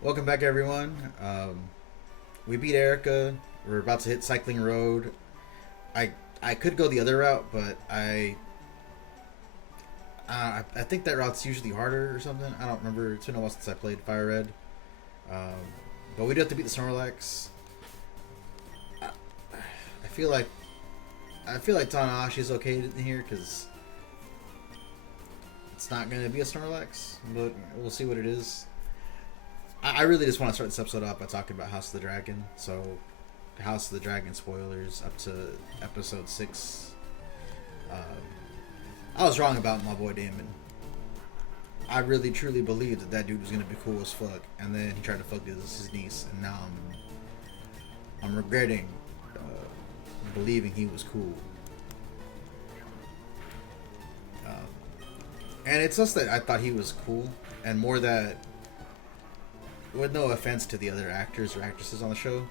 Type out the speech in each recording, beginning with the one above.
Welcome back, everyone. We beat Erica. We're about to hit Cycling Road. I I could go the other route, but I think that route's usually harder or something. I don't remember. It's been a while since I played Fire Red. Um, but we do have to beat the Snorlax. I, I feel like Tanahashi's okay in here because it's not going to be a Snorlax, but we'll see what it is. I really just want to start this episode off by talking about House of the Dragon. So, House of the Dragon spoilers up to episode 6. Um, I was wrong about my boy Damon. I really truly believed that dude was gonna be cool as fuck, and then he tried to fuck his niece, and now I'm regretting believing he was cool. And it's just that I thought he was cool, and more that, with no offense to the other actors or actresses on the show,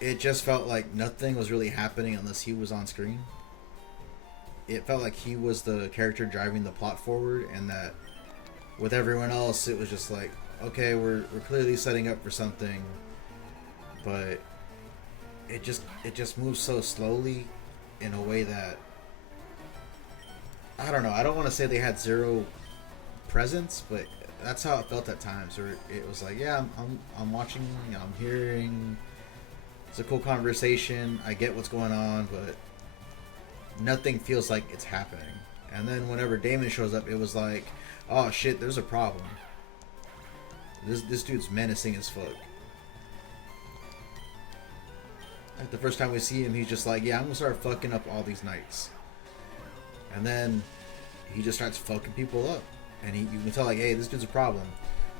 it just felt like nothing was really happening unless he was on screen. It felt like he was the character driving the plot forward, and that with everyone else, it was just like, okay, we're clearly setting up for something, but it just moves so slowly in a way that I don't know. I don't want to say they had zero presence, but that's how it felt at times. Where it was like, yeah, I'm watching, I'm hearing. It's a cool conversation. I get what's going on, but nothing feels like it's happening. And then whenever Damon shows up, it was like, oh shit, there's a problem. This dude's menacing as fuck. Like the first time we see him, he's just like, yeah, I'm gonna start fucking up all these knights. And then he just starts fucking people up. And you can tell, like, hey, this dude's a problem.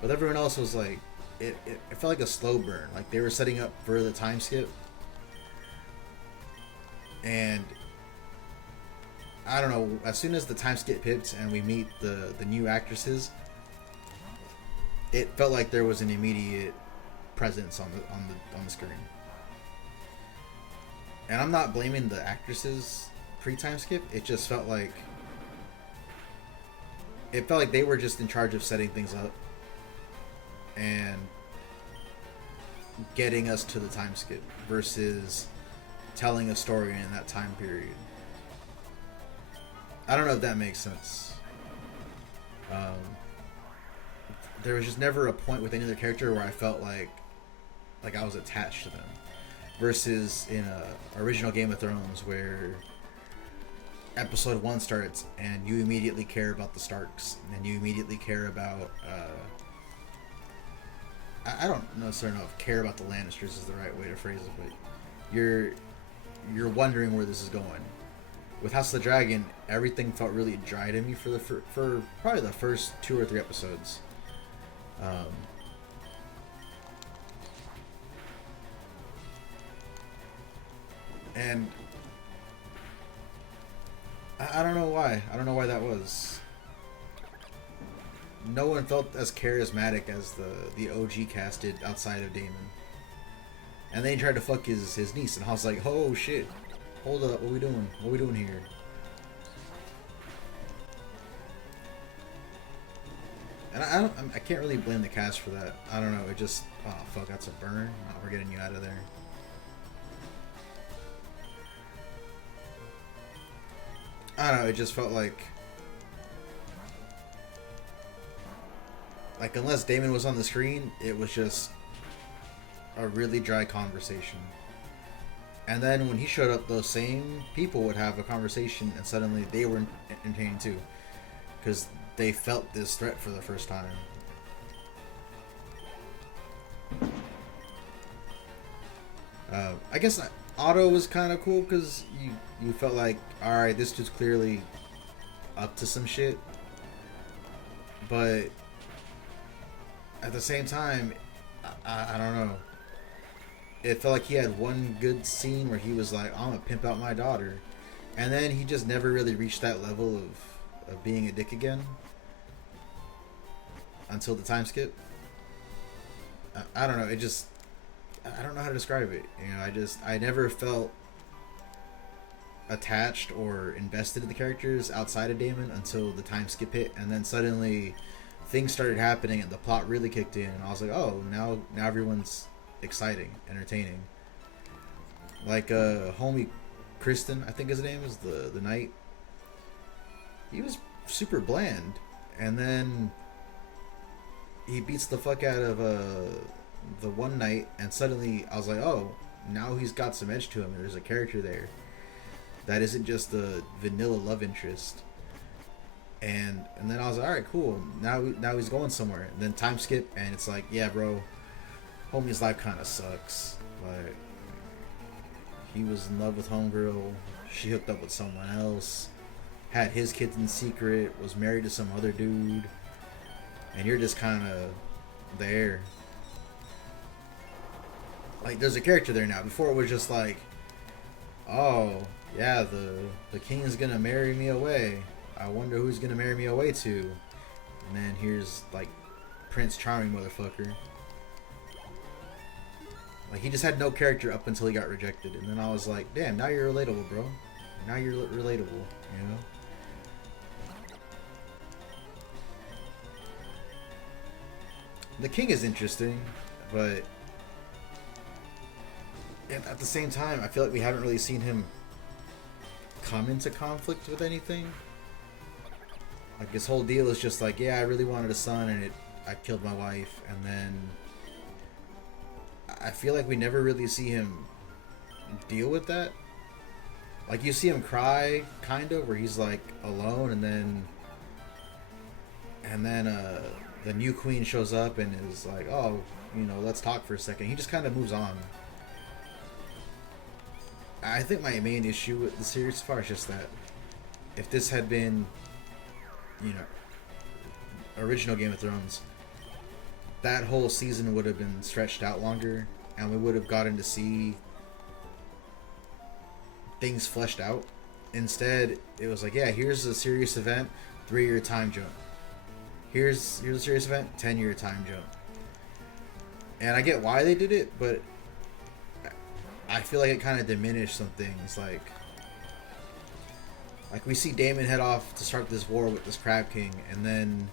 But everyone else was like, it felt like a slow burn. Like they were setting up for the time skip. And I don't know, as soon as the time skip hits and we meet the new actresses, it felt like there was an immediate presence on the screen. And I'm not blaming the actresses pre-time skip. It just felt like they were just in charge of setting things up and getting us to the time skip versus telling a story in that time period. I don't know if that makes sense. Um, there was just never a point with any other character where I felt like I was attached to them, versus in a original Game of Thrones where episode 1 starts and you immediately care about the Starks and you immediately care about I don't necessarily know if care about the Lannisters is the right way to phrase it, but you're wondering where this is going. With House of the Dragon, everything felt really dry to me for probably the first 2 or 3 episodes. And I don't know why. I don't know why that was. No one felt as charismatic as the OG cast did outside of Damon. And then he tried to fuck his niece, and I was like, oh shit. Hold up, what are we doing? What are we doing here? And I can't really blame the cast for that. I don't know, it just, oh fuck, that's a burn. Oh, we're getting you out of there. I don't know, it just felt like unless Damon was on the screen, it was just a really dry conversation. And then when he showed up, those same people would have a conversation, and suddenly they were entertained too, because they felt this threat for the first time. I guess Otto was kind of cool because you felt like, all right, this dude's clearly up to some shit, but at the same time, I don't know. It felt like he had one good scene where he was like, I'm gonna pimp out my daughter. And then he just never really reached that level of being a dick again. Until the time skip. I don't know, it just, I don't know how to describe it. You know, I never felt attached or invested in the characters outside of Damon until the time skip hit. And then suddenly things started happening and the plot really kicked in, and I was like, oh, now everyone's exciting, entertaining. Like homie Kristen, I think his name is the knight. He was super bland, and then he beats the fuck out of the one knight, and suddenly I was like, oh, now he's got some edge to him. There's a character there that isn't just the vanilla love interest. And then I was like, all right, cool. Now he's going somewhere. And then time skip, and it's like, yeah, bro, homie's life kind of sucks. Like, he was in love with homegirl. She hooked up with someone else. Had his kids in secret. Was married to some other dude. And you're just kind of there. Like, there's a character there now. Before it was just like, oh, yeah, the king is gonna marry me away. I wonder who's gonna marry me away to. And then here's like Prince Charming motherfucker. Like, he just had no character up until he got rejected, and then I was like, damn, now you're relatable, bro. Now you're relatable, you know. The king is interesting, but at the same time, I feel like we haven't really seen him come into conflict with anything. Like, his whole deal is just like, yeah, I really wanted a son, and I killed my wife, and then I feel like we never really see him deal with that. Like, you see him cry, kind of, where he's like alone, and then the new queen shows up and is like, oh, you know, let's talk for a second. He just kind of moves on. I think my main issue with the series so far is just that if this had been, you know, original Game of Thrones, that whole season would have been stretched out longer, and we would have gotten to see things fleshed out. Instead, it was like, yeah, here's a serious event, 3-year time jump. Here's a serious event, 10-year time jump. And I get why they did it, but I feel like it kind of diminished some things. Like we see Daemon head off to start this war with this Crab King, and then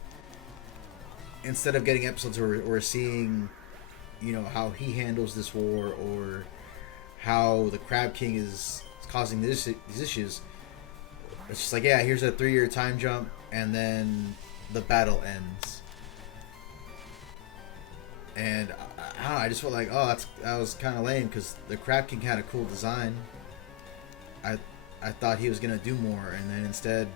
instead of getting episodes where we're seeing, you know, how he handles this war, or how the Crab King is causing these issues, it's just like, yeah, here's a 3-year time jump, and then the battle ends. And I don't know, I just felt like, oh, that was kind of lame, because the Crab King had a cool design. I thought he was gonna do more, and then instead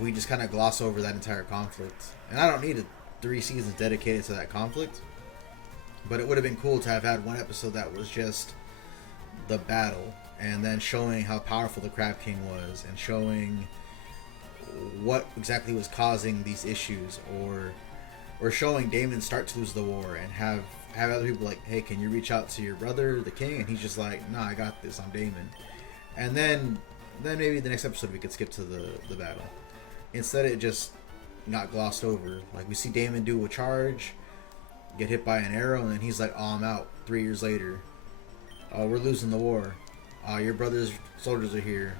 we just kind of gloss over that entire conflict. And I don't need 3 seasons dedicated to that conflict, but it would have been cool to have had one episode that was just the battle, and then showing how powerful the Crab King was, and showing what exactly was causing these issues, or showing Daemon start to lose the war, and have other people like, hey, can you reach out to your brother, the king? And he's just like, nah, I got this, I'm Daemon. And then maybe the next episode we could skip to the battle. Instead, it just got glossed over. Like, we see Daemon do a charge, get hit by an arrow, and then he's like, oh, I'm out. 3 years later, oh, we're losing the war. Your brother's soldiers are here.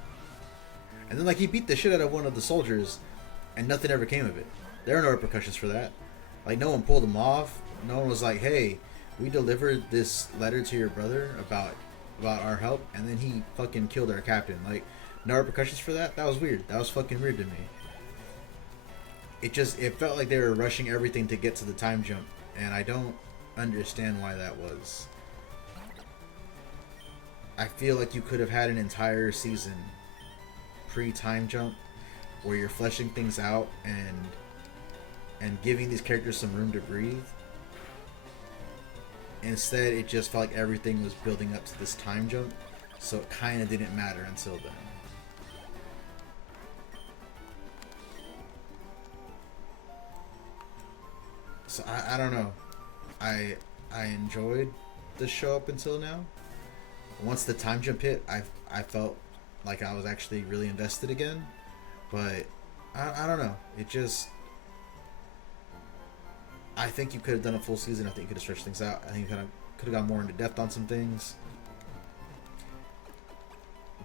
And then, like, he beat the shit out of one of the soldiers, and nothing ever came of it. There are no repercussions for that. Like, no one pulled him off. No one was like, hey, we delivered this letter to your brother about our help, and then he fucking killed our captain. Like, no repercussions for that? That was weird. That was fucking weird to me. It felt like they were rushing everything to get to the time jump, and I don't understand why that was. I feel like you could have had an entire season pre-time jump where you're fleshing things out and giving these characters some room to breathe. Instead, it just felt like everything was building up to this time jump, so it kind of didn't matter until then. So I don't know. I enjoyed the show up until now. Once the time jump hit, I felt like I was actually really invested again. But I don't know. It just, I think you could have done a full season. I think you could have stretched things out. I think you could have gone more into depth on some things.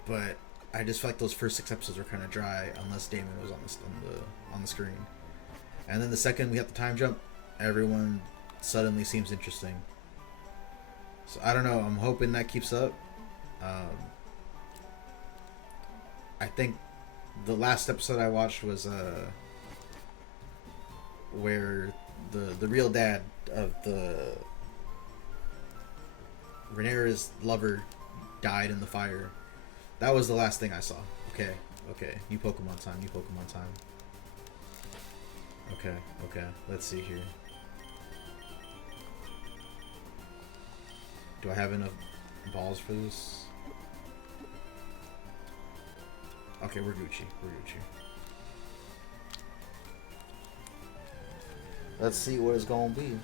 But I just felt like those first 6 episodes were kind of dry unless Daemon was on the screen. And then the second we have the time jump, everyone suddenly seems interesting. So I don't know. I'm hoping that keeps up. I think the last episode I watched was where the real dad of the Rhaenyra's lover died in the fire. That was the last thing I saw. Okay, new Pokemon time, new Pokemon time. Okay, let's see here. Do I have enough balls for this? Okay, we're Gucci. Let's see what it's gonna be.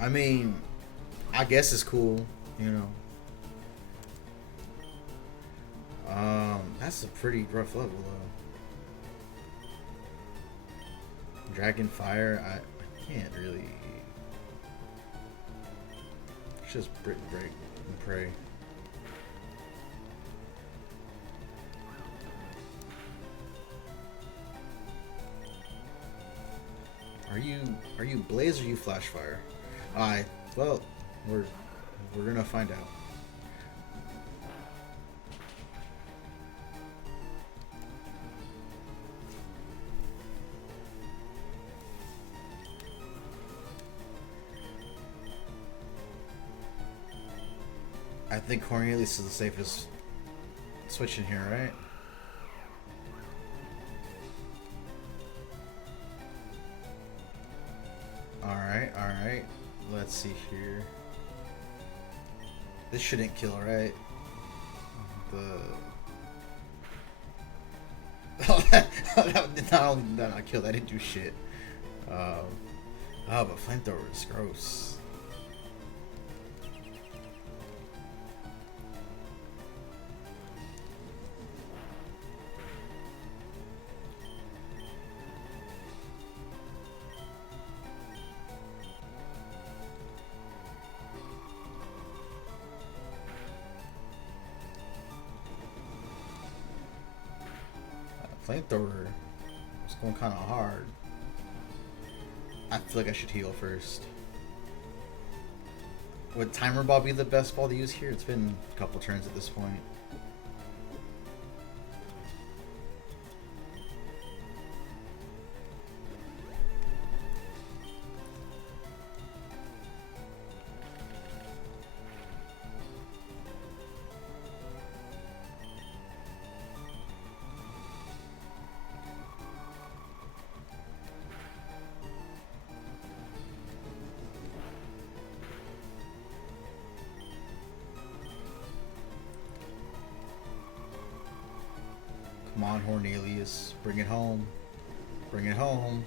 I mean, I guess it's cool, you know. That's a pretty rough level though. Dragon Fire, I can't really. It's just break and pray. Are you Blaze or you Flash Fire? Well, we're gonna find out. I think Cornelius is the safest switch in here, right? Alright. Let's see here. This shouldn't kill, right? Not only did that not kill, that didn't do shit. But flamethrower is gross. Flamethrower is going kind of hard. I feel like I should heal first. Would Timer Ball be the best ball to use here? It's been a couple turns at this point. Come on, Cornelius. Bring it home. Bring it home.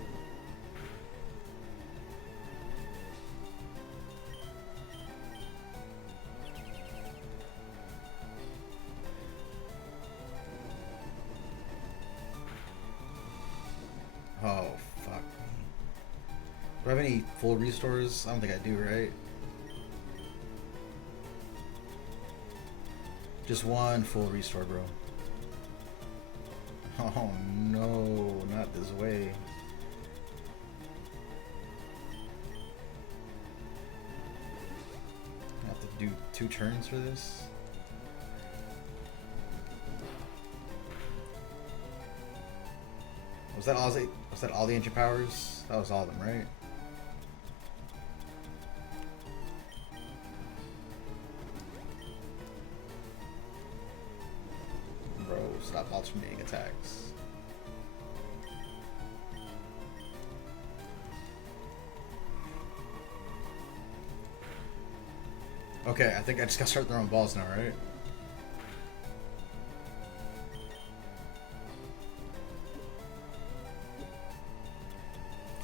Oh, fuck. Do I have any full restores? I don't think I do, right? Just one full restore, bro. Oh no, not this way. I have to do 2 turns for this. Was that all the ancient powers? That was all of them, right? Stop alternating attacks. Okay, I think I just gotta start throwing balls now, right?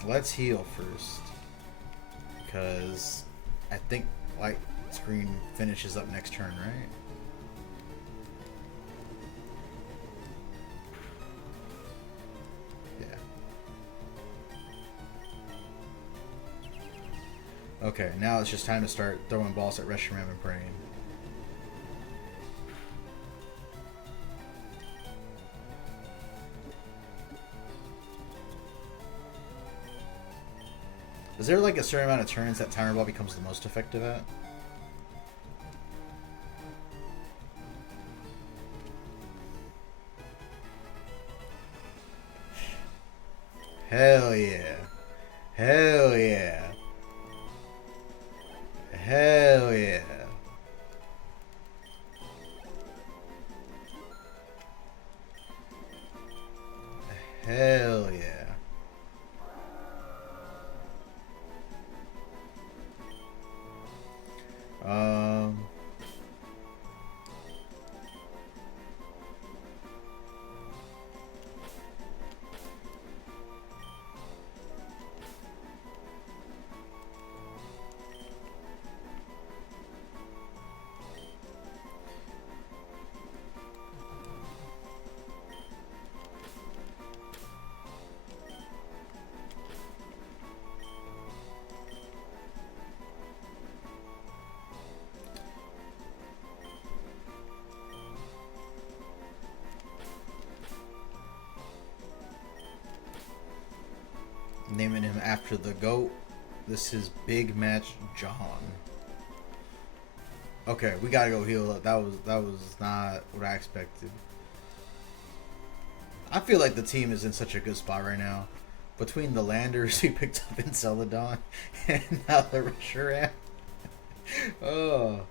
Let's heal first. Because I think light screen finishes up next turn, right? Okay, now it's just time to start throwing balls at Reshiram and praying. Is there like a certain amount of turns that Timer Ball becomes the most effective at? Hell yeah. Hell yeah. Hell yeah. Hell yeah. Um naming him after the GOAT. This is Big Match John. Okay, we gotta go heal up. That was not what I expected. I feel like the team is in such a good spot right now. Between the landers we picked up in Celadon and now the Reshiram. Oh,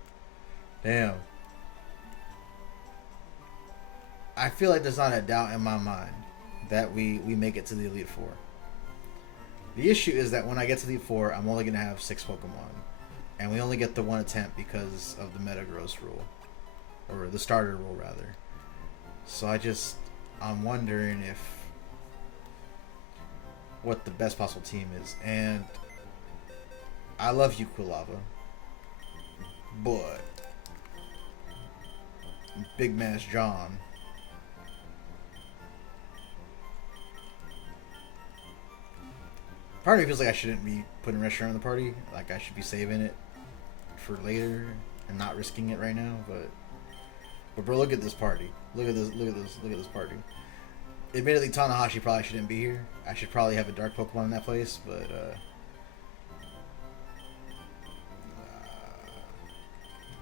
damn. I feel like there's not a doubt in my mind that we make it to the Elite Four. The issue is that when I get to Elite Four, I'm only going to have 6 Pokemon. And we only get the 1 attempt because of the Metagross rule. Or the starter rule, rather. So I'm wondering what the best possible team is. And I love Ukulava. But Big Match John. Part of me feels like I shouldn't be putting Reshiram in the party. Like I should be saving it for later and not risking it right now. But bro, look at this party. Look at this party. Admittedly, Tanahashi probably shouldn't be here. I should probably have a dark Pokemon in that place, but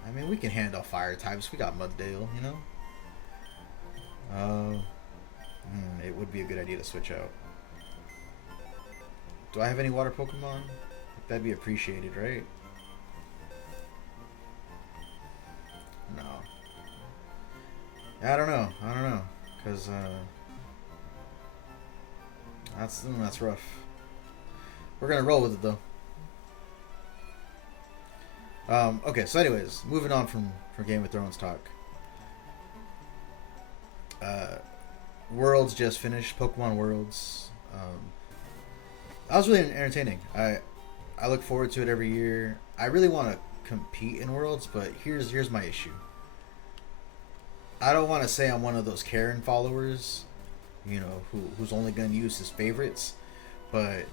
I mean, we can handle fire types. We got Muddale, you know. It would be a good idea to switch out. Do I have any water Pokemon? That'd be appreciated, right? No. I don't know. Cause that's rough. We're gonna roll with it though. Okay, so anyways, moving on from Game of Thrones talk. Worlds just finished. Pokemon Worlds. That was really entertaining. I look forward to it every year. I really want to compete in Worlds, but here's my issue. I don't want to say I'm one of those Karen followers, you know, who's only going to use his favorites, but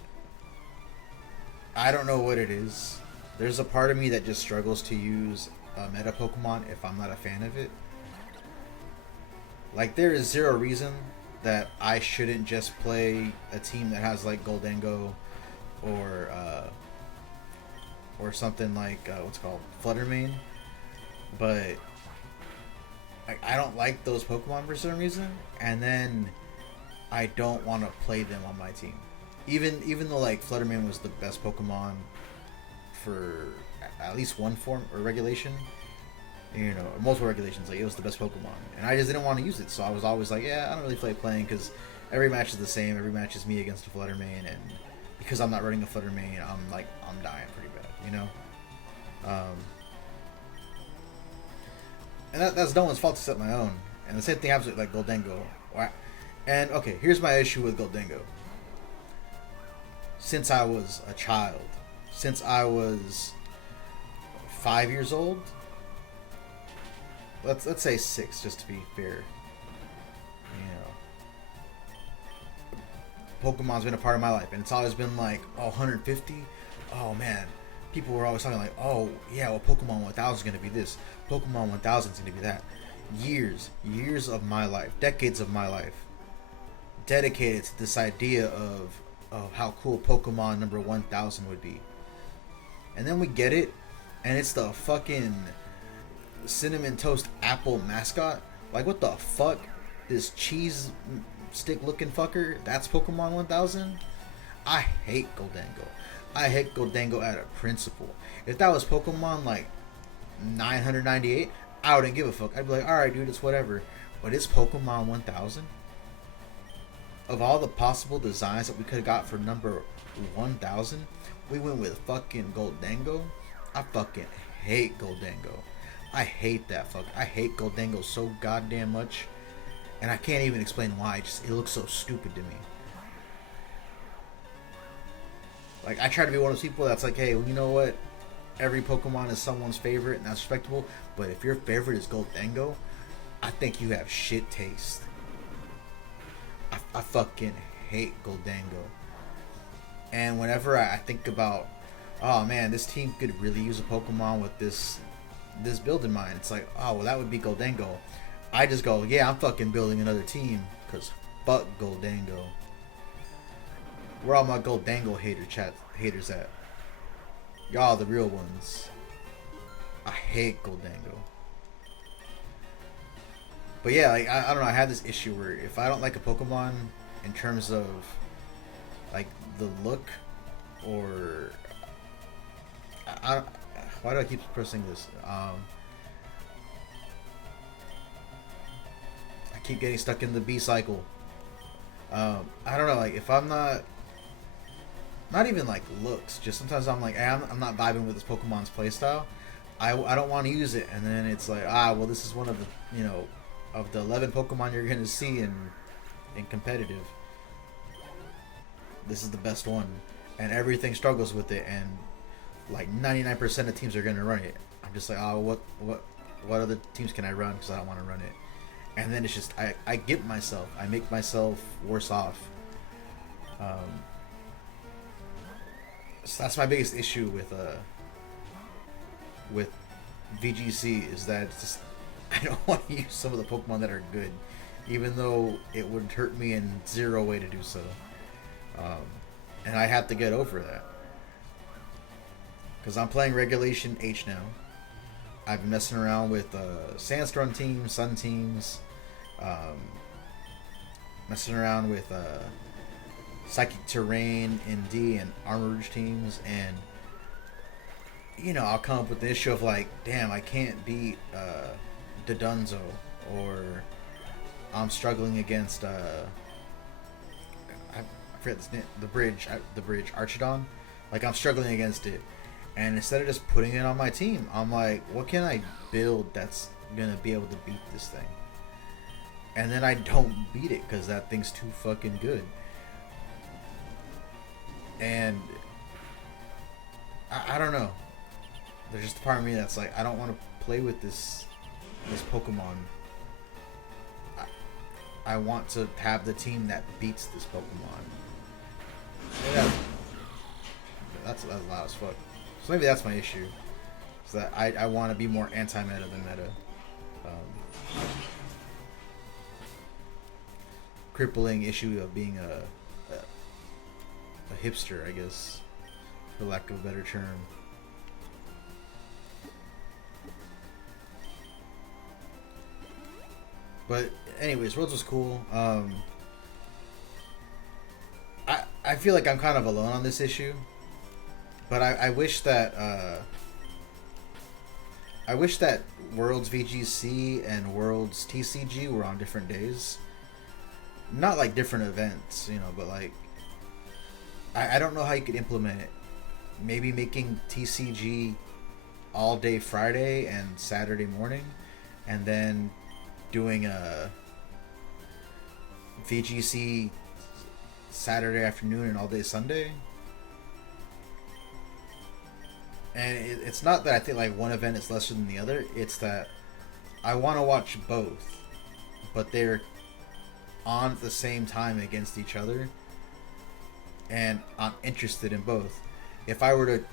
I don't know what it is. There's a part of me that just struggles to use a meta Pokemon if I'm not a fan of it. Like, there is zero reason that I shouldn't just play a team that has like Goldengo or something like what's it called, Fluttermane, but I don't like those Pokemon for some reason, and then I don't want to play them on my team, even though like Fluttermane was the best Pokemon for at least one form or regulation. You know, multiple regulations, like it was the best Pokemon, and I just didn't want to use it, so I was always like, yeah, I don't really feel like playing because every match is the same. Every match is me against a Fluttermane, and because I'm not running a Fluttermane, I'm dying pretty bad, you know. And that's no one's fault except my own. And the same thing happens with like Goldengo. And okay, here's my issue with Goldengo. Since I was a child, since I was 5 years old. Let's say 6, just to be fair. You know, Pokemon's been a part of my life, and it's always been like, oh, 150. Oh man, people were always talking like, oh yeah, well, Pokemon 1000 is gonna be this, Pokemon 1000 is gonna be that. Years of my life, decades of my life, dedicated to this idea of of how cool Pokemon number 1000 would be. And then we get it, and it's the fucking cinnamon toast apple mascot. Like, what the fuck? This cheese stick looking fucker? That's Pokemon 1000? I hate Goldango. I hate Goldango out of principle. If that was Pokemon like 998, I wouldn't give a fuck. I'd be like, alright, dude, it's whatever. But it's Pokemon 1000? Of all the possible designs that we could have got for number 1000, we went with fucking Goldango. I fucking hate Goldango. I hate that fuck. I hate Goldango so goddamn much. And I can't even explain why. It looks so stupid to me. Like, I try to be one of those people that's like, hey, well, you know what? Every Pokemon is someone's favorite, and that's respectable. But if your favorite is Goldango, I think you have shit taste. I fucking hate Goldango. And whenever I think about, oh man, this team could really use a Pokemon with this build in mind, it's like, oh, well, that would be Goldango. I just go, yeah, I'm fucking building another team, because fuck Goldango. Where all my Goldango haters at? Y'all the real ones. I hate Goldango. But yeah, like, I don't know, I had this issue where if I don't like a Pokemon in terms of like the look, or why do I keep pressing this? I keep getting stuck in the B cycle. I don't know, like if I'm not even like looks, just sometimes I'm like, hey, I'm not vibing with this Pokemon's playstyle. I don't want to use it, and then it's like, well, this is one of the, you know, of the 11 Pokemon you're gonna see in competitive. This is the best one, and everything struggles with it, and like 99% of teams are gonna run it. I'm just like, what other teams can I run? Because I don't want to run it. And then it's just I make myself worse off. So that's my biggest issue with VGC, is that it's just, I don't want to use some of the Pokemon that are good, even though it would hurt me in zero way to do so. And I have to get over that, because I'm playing Regulation H now. I've been messing around with Sandstorm teams, Sun teams, messing around with Psychic Terrain, ND, and Armor Rouge teams, and you know, I'll come up with the issue of like, damn, I can't beat Dodonzo, or I'm struggling against I forget this name, the bridge Archidon. Like, I'm struggling against it, and instead of just putting it on my team, I'm like, what can I build that's gonna be able to beat this thing? And then I don't beat it because that thing's too fucking good. And I don't know. There's just a part of me that's like, I don't want to play with this Pokemon. I want to have the team that beats this Pokemon. Yeah, that's loud as fuck. So maybe that's my issue. Is that I want to be more anti-meta than meta. Crippling issue of being a hipster, I guess, for lack of a better term. But anyways, Worlds was cool. I feel like I'm kind of alone on this issue, but I wish that Worlds VGC and Worlds TCG were on different days. Not like different events, you know, but like I don't know how you could implement it. Maybe making TCG all day Friday and Saturday morning, and then doing a VGC Saturday afternoon and all day Sunday. And it's not that I think like one event is lesser than the other. It's that I want to watch both, but they're on at the same time against each other, and I'm interested in both. If I were to,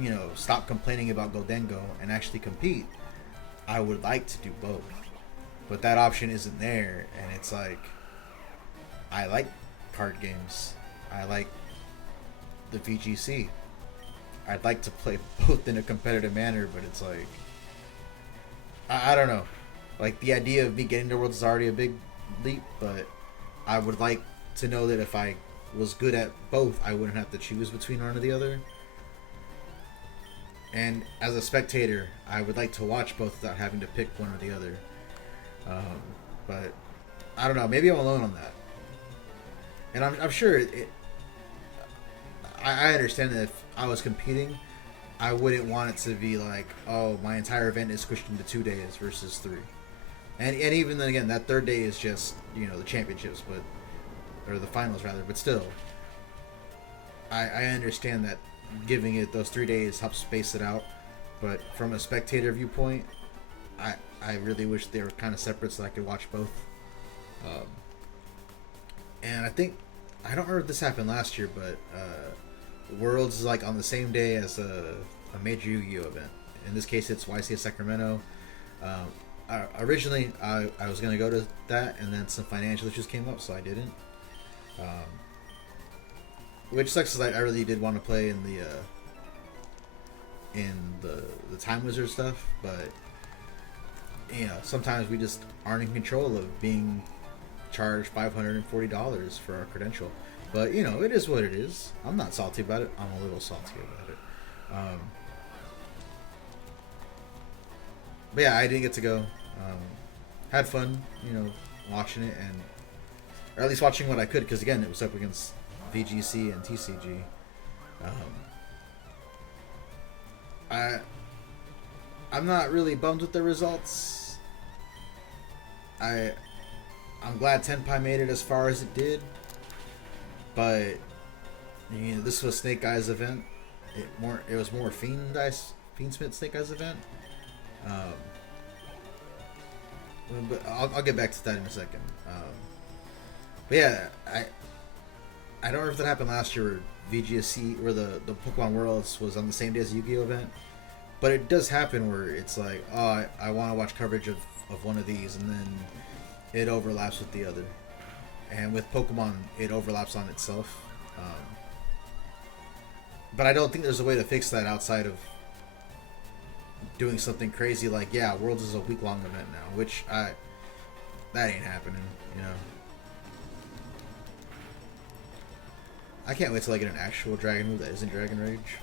you know, stop complaining about Goldango and actually compete, I would like to do both. But that option isn't there, and it's like, I like card games. I like the VGC. I'd like to play both in a competitive manner, but it's like I don't know. Like the idea of me getting to Worlds is already a big leap, but I would like to know that if I was good at both, I wouldn't have to choose between one or the other. And as a spectator, I would like to watch both without having to pick one or the other. But I don't know. Maybe I'm alone on that. And I'm sure I understand that if I was competing, I wouldn't want it to be like, oh, my entire event is squished into 2 days versus 3. And even then, again, that third day is just, the championships, or the finals rather. But still, I understand that giving it those 3 days helps space it out. But from a spectator viewpoint, I really wish they were kind of separate so I could watch both. And I don't remember if this happened last year, but Worlds is like on the same day as a major Yu-Gi-Oh event. In this case, it's YCS Sacramento. Originally, I was going to go to that, and then some financial issues came up, so I didn't. Which sucks, because I really did want to play in the Time Wizard stuff, but sometimes we just aren't in control of being charged $540 for our credential. But it is what it is. I'm not salty about it. I'm a little salty about it. But yeah, I didn't get to go. Had fun, watching it, or at least watching what I could, because again, it was up against VGC and TCG. I'm not really bummed with the results. I'm glad Tenpai made it as far as it did, but this was Snake Eyes event. It was more Fiendsmith Snake Eyes event. But I'll get back to that in a second. But yeah, I don't know if that happened last year, where VGC or the Pokemon Worlds was on the same day as the Yu-Gi-Oh event. But it does happen where it's like, oh, I want to watch coverage of one of these, and then it overlaps with the other. And with Pokemon, it overlaps on itself. But I don't think there's a way to fix that outside of doing something crazy like, yeah, Worlds is a week-long event now, which that ain't happening, I can't wait till I get an actual dragon move that isn't Dragon Rage.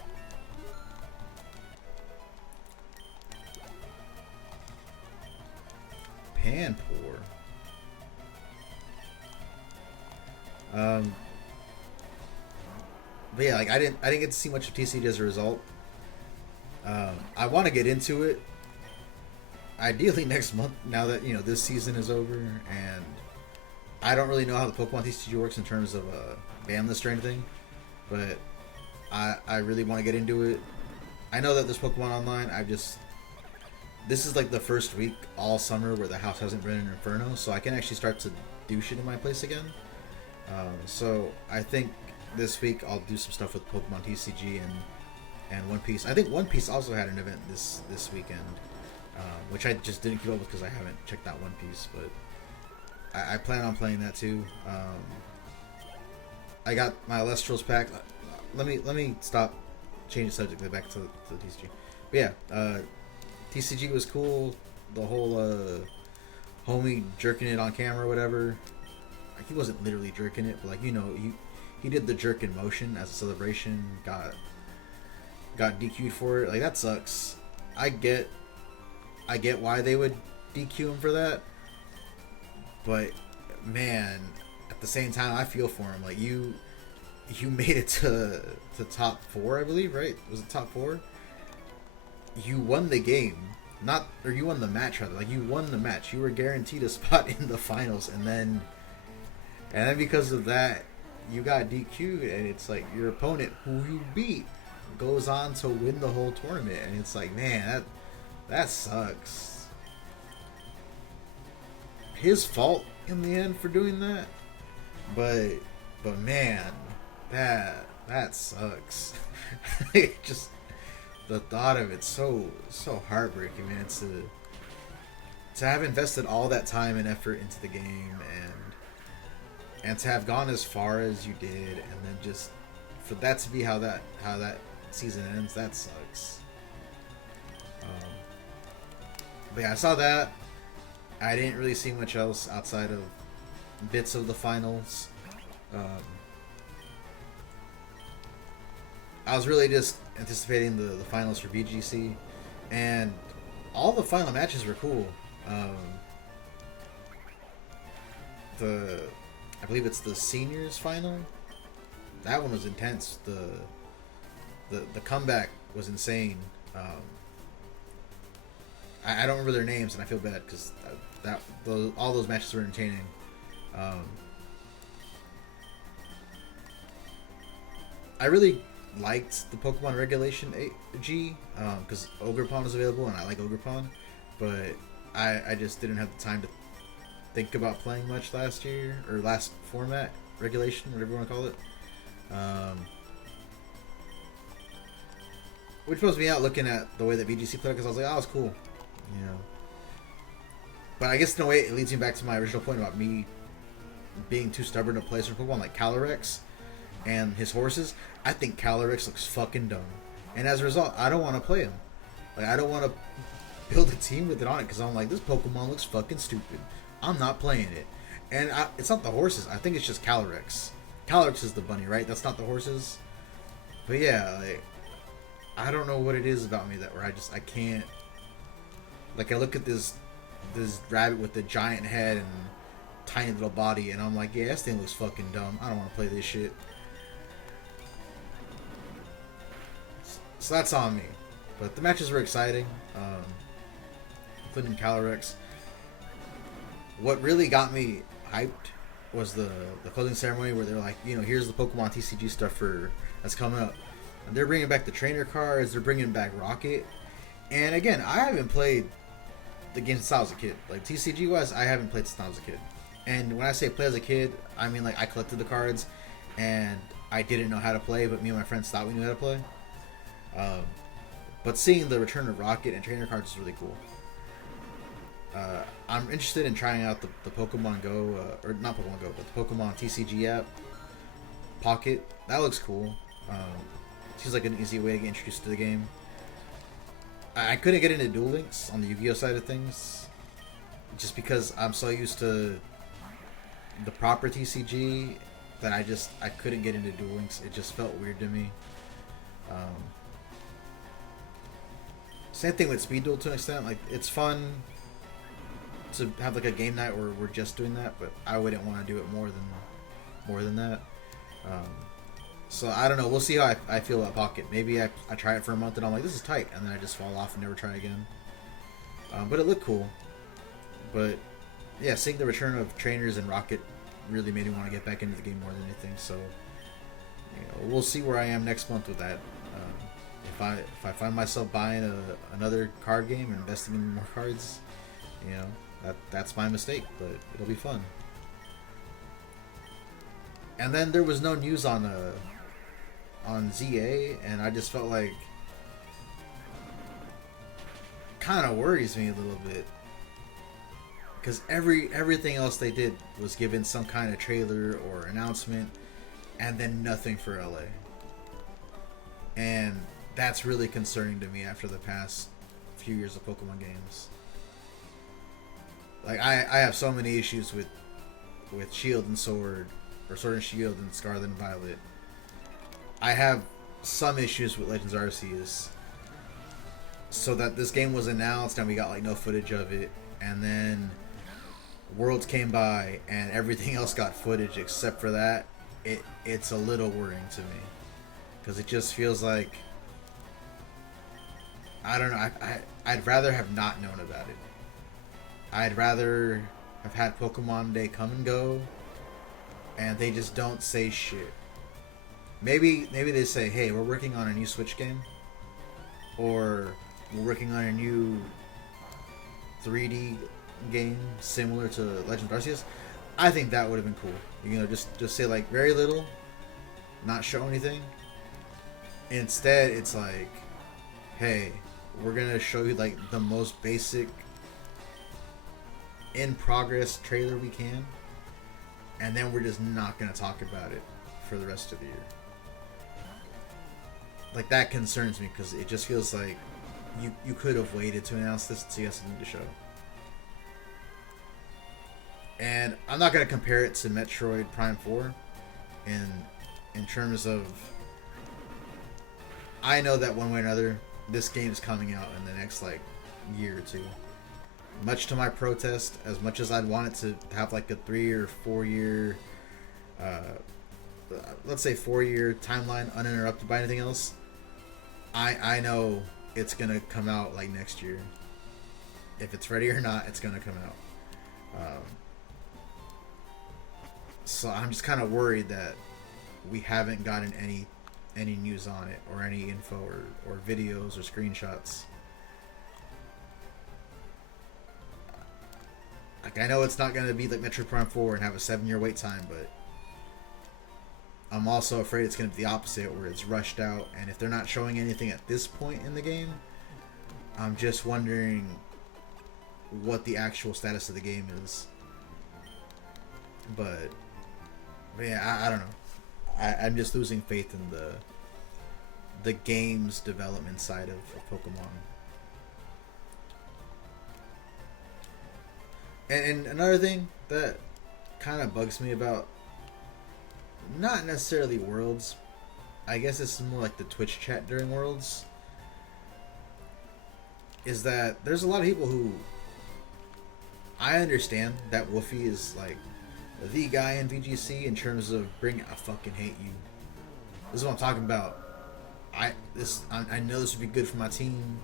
Panpour. But yeah, like I didn't get to see much of TCG as a result. I want to get into it ideally next month, now that this season is over, and I don't really know how the Pokemon TCG works in terms of ban list or anything, but I really want to get into it. I know that there's Pokemon Online. This is like the first week all summer where the house hasn't been an inferno, so I can actually start to do shit in my place again. So I think this week I'll do some stuff with Pokemon TCG and One Piece. I think One Piece also had an event this weekend, which I just didn't keep up with because I haven't checked out One Piece, but I plan on playing that too. I got my Alestrals pack. Let me stop, change the subject, get back to the TCG. But yeah, TCG was cool. The whole homie jerking it on camera or whatever. He wasn't literally jerking it, but he did the jerk in motion as a celebration. Got DQ'd for it. Like, that sucks. I get why they would DQ him for that, but man, at the same time, I feel for him. Like, you made it to top 4, I believe, right? Was it top 4? You won the game, or you won the match rather. Like, you won the match. You were guaranteed a spot in the finals, and then because of that, you got DQ'd, and it's like your opponent, who you beat, goes on to win the whole tournament, and it's like, man, that sucks. His fault in the end for doing that, but man, that sucks. Just the thought of it's so heartbreaking, man. To have invested all that time and effort into the game, and to have gone as far as you did, and then just for that to be how that season ends, that sucks. Um, but yeah, I saw that. I didn't really see much else outside of bits of the finals. Um, I was really just anticipating the finals for BGC, and all the final matches were cool. I believe it's the seniors final. That one was intense. The comeback was insane. I don't remember their names, and I feel bad because all those matches were entertaining. I really liked the Pokemon Regulation G because Ogerpon is available, and I like Ogerpon, but I just didn't have the time to think about playing much last year, or last format, Regulation, whatever you want to call it. Which puts me out looking at the way that VGC played, because I was like, oh, it's cool, you know. But I guess in a way it leads me back to my original point about me being too stubborn to play certain Pokemon like Calyrex and his horses. I think Calyrex looks fucking dumb, and as a result, I don't want to play him. Like, I don't want to build a team with it on it because I'm like, this Pokemon looks fucking stupid. I'm not playing it. And it's not the horses. I think it's just Calyrex. Calyrex is the bunny, right? That's not the horses. But yeah, like, I don't know what it is about me that where I can't. Like, I look at this rabbit with the giant head and tiny little body, and I'm like, yeah, this thing looks fucking dumb. I don't want to play this shit. So that's on me. But the matches were exciting, including Calyrex. What really got me hyped was the closing ceremony where they're like, you know, here's the Pokemon TCG stuff that's coming up. And they're bringing back the trainer cards, they're bringing back Rocket. And again, I haven't played the game since I was a kid. Like, TCG wise, I haven't played since I was a kid. And when I say play as a kid, I mean, like, I collected the cards and I didn't know how to play, but me and my friends thought we knew how to play. But seeing the return of Rocket and trainer cards is really cool. I'm interested in trying out the Pokemon Go, or not Pokemon Go, but the Pokemon TCG app, Pocket. That looks cool. Seems like an easy way to get introduced to the game. I couldn't get into Duel Links on the Yu-Gi-Oh side of things, just because I'm so used to the proper TCG that I couldn't get into Duel Links. It just felt weird to me. Same thing with Speed Duel to an extent. Like, it's fun to have like a game night where we're just doing that, but I wouldn't want to do it more than that. So I don't know. We'll see how I feel about Pocket. Maybe I try it for a month and I'm like, this is tight, and then I just fall off and never try again. But it looked cool. But yeah, seeing the return of trainers and Rocket really made me want to get back into the game more than anything. So, you know, we'll see where I am next month with that. If I find myself buying another card game and investing in more cards, you know, that's my mistake, but it'll be fun. And then there was no news on ZA, and I just felt like kind of worries me a little bit, because everything else they did was given some kind of trailer or announcement, and then nothing for LA. And that's really concerning to me after the past few years of Pokemon games. Like, I have so many issues with Shield and Sword, or Sword and Shield and Scarlet and Violet. I have some issues with Legends Arceus. So that this game was announced and we got like no footage of it, and then Worlds came by and everything else got footage except for that. It's a little worrying to me, because it just feels like, I don't know, I'd rather have not known about it. I'd rather have had Pokemon Day come and go, and they just don't say shit. Maybe they say, hey, we're working on a new Switch game, or we're working on a new 3D game similar to Legend of Arceus. I think that would have been cool. You know, just say like very little, not show anything. Instead, it's like, hey, we're gonna show you like the most basic in progress trailer we can, and then we're just not gonna talk about it for the rest of the year. like that concerns me because it just feels like you could have waited to announce this to get something to show. And I'm not gonna compare it to Metroid Prime 4 in terms of, I know that one way or another this game is coming out in the next like year or two. Much to my protest, as much as I'd want it to have like a 3 or 4 year, let's say 4 year timeline uninterrupted by anything else, I know it's gonna come out like next year. If it's ready or not, it's gonna come out. So I'm just kind of worried that we haven't gotten any news on it, or any info, or videos or screenshots. Like, I know it's not going to be like Metroid Prime 4 and have a 7-year wait time, but I'm also afraid it's going to be the opposite, where it's rushed out, and if they're not showing anything at this point in the game, I'm just wondering what the actual status of the game is. But yeah, I don't know. I'm just losing faith in the game's development side of Pokemon. And another thing that kind of bugs me about, not necessarily Worlds, I guess it's more like the Twitch chat during Worlds, is that there's a lot of people who, I understand that Woofy is like the guy in VGC in terms of bring, I fucking hate you. This is what I'm talking about. I know this would be good for my team,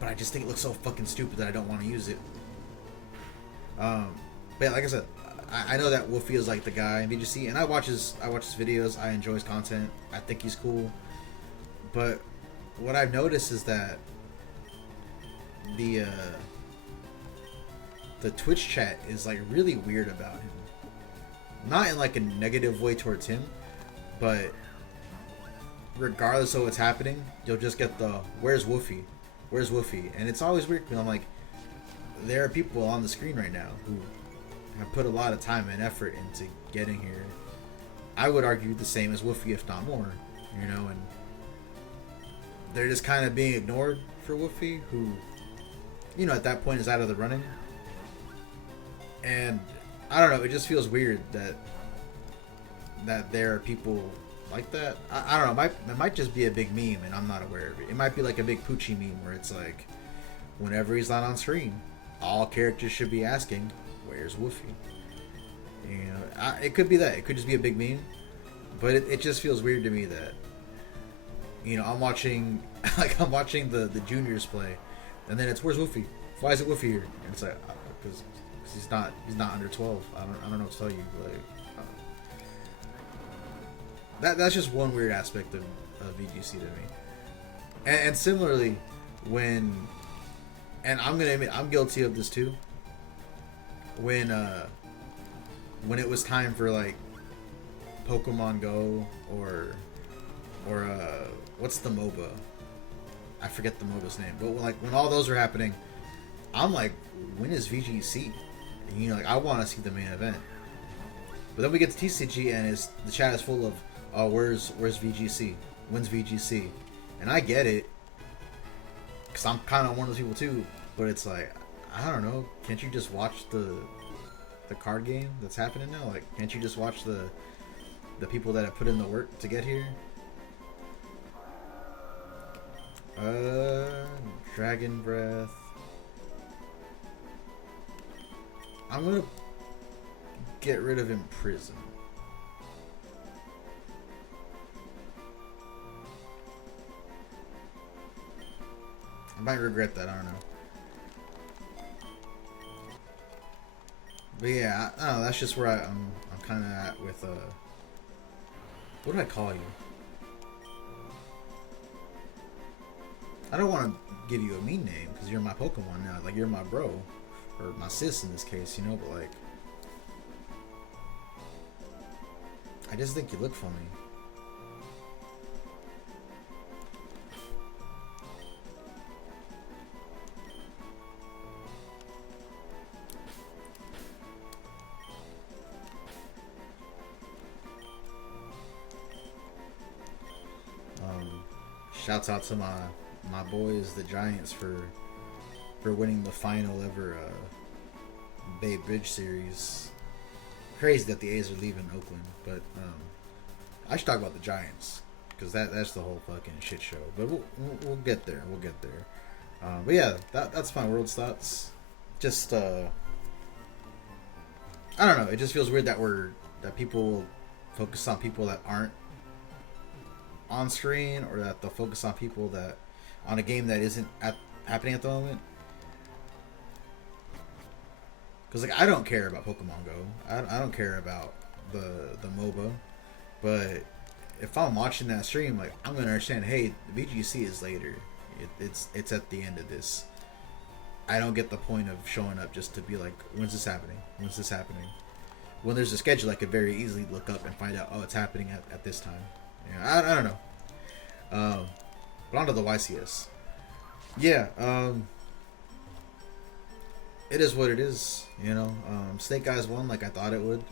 but I just think it looks so fucking stupid that I don't want to use it. But yeah, like I said, I know that Woofy is like the guy in VGC, and I watch his videos. I enjoy his content. I think he's cool. But what I've noticed is that the Twitch chat is like really weird about him. Not in like a negative way towards him, but regardless of what's happening, you'll just get the "Where's Woofy? Where's Woofy?" And it's always weird because I'm like, there are people on the screen right now who have put a lot of time and effort into getting here. I would argue the same as Woofy, if not more, you know, and they're just kind of being ignored for Woofy, who, you know, at that point is out of the running. And I don't know, it just feels weird that there are people like that. I don't know, it might just be a big meme and I'm not aware of it. It might be like a big Poochie meme where it's like, whenever he's not on screen, all characters should be asking, "Where's Woofy?" You know, it could be that. It could just be a big meme. But it just feels weird to me that, you know, I'm watching the juniors play, and then it's, "Where's Woofy? Why is it Woofy here?" And it's like, because he's not under 12. I don't know what to tell you. Like, that's just one weird aspect of VGC to me. And similarly, and I'm gonna admit I'm guilty of this too. When it was time for like Pokemon Go or what's the MOBA? I forget the MOBA's name. But when all those are happening, I'm like, when is VGC? And, you know, like, I want to see the main event. But then we get to TCG and the chat is full of, "Oh, where's VGC? When's VGC?" And I get it, because I'm kind of one of those people too. But it's like, I don't know. Can't you just watch the card game that's happening now? Like, can't you just watch the people that have put in the work to get here? Dragon Breath. I'm gonna get rid of Imprison. I might regret that. I don't know. But yeah, I don't know. That's just where I'm kind of at with what do I call you? I don't want to give you a mean name because you're my Pokemon now. Like, you're my bro, or my sis in this case, you know. But like, I just think you look funny. shouts out to my boys, the Giants, for winning the final ever Bay Bridge series. Crazy that the A's are leaving Oakland, but I should talk about the Giants because that's the whole fucking shit show. But we'll get there. We'll get there. But yeah, that's my world's thoughts. Just I don't know. It just feels weird that people focus on people that aren't on screen, or that they'll focus on people that on a game that isn't happening at the moment. Because like I don't care about Pokemon Go. I don't care about the MOBA. But if I'm watching that stream, like I'm gonna understand. Hey, the VGC is later. It's at the end of this. I don't get the point of showing up just to be like, when's this happening? When's this happening? When there's a schedule, I could very easily look up and find out. Oh, it's happening at this time. Yeah, I don't know. But on to the YCS. Yeah. It is what it is, you know. Snake Eyes won like I thought it would.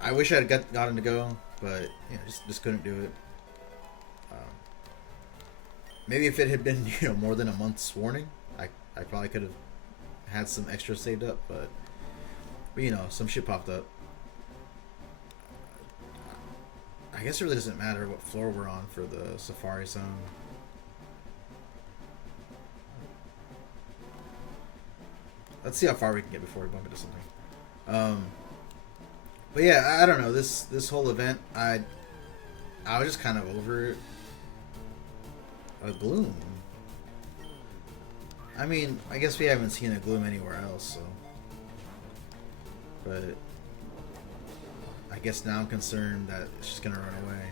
I wish I had gotten to go, but you know, just couldn't do it. Maybe if it had been more than a month's warning, I probably could have had some extra saved up, but some shit popped up. I guess it really doesn't matter what floor we're on for the Safari Zone. Let's see how far we can get before we bump into something. But yeah, I don't know. This whole event, I was just kind of over it. A gloom. I mean, I guess we haven't seen a gloom anywhere else, so. But I guess now I'm concerned that it's just gonna run away.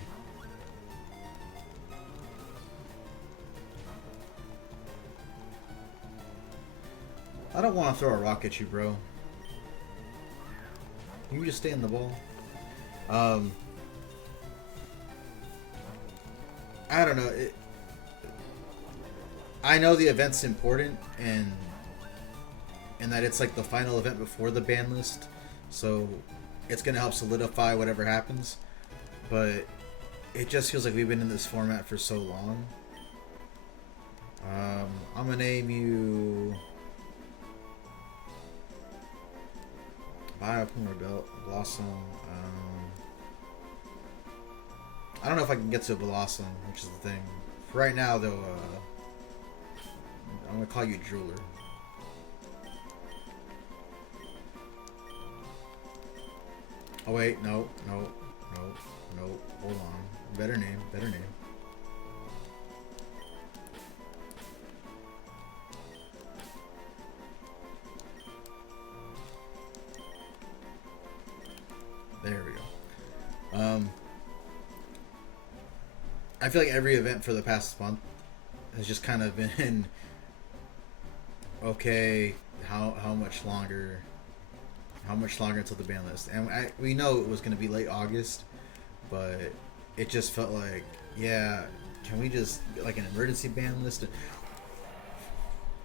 I don't want to throw a rock at you, bro. Can you just stay in the ball? I don't know. I know the event's important and that it's like the final event before the ban list, so it's gonna help solidify whatever happens. But it just feels like we've been in this format for so long. I'm gonna name you Biopuma Blossom. I don't know if I can get to a Blossom, which is the thing. For right now, though, I'm gonna call you Drooler. Oh wait, no. Hold on. Better name. There we go. I feel like every event for the past month has just kind of been okay. How much longer? How much longer until the ban list? And we know it was going to be late August, but it just felt like, yeah, can we just get like an emergency ban list?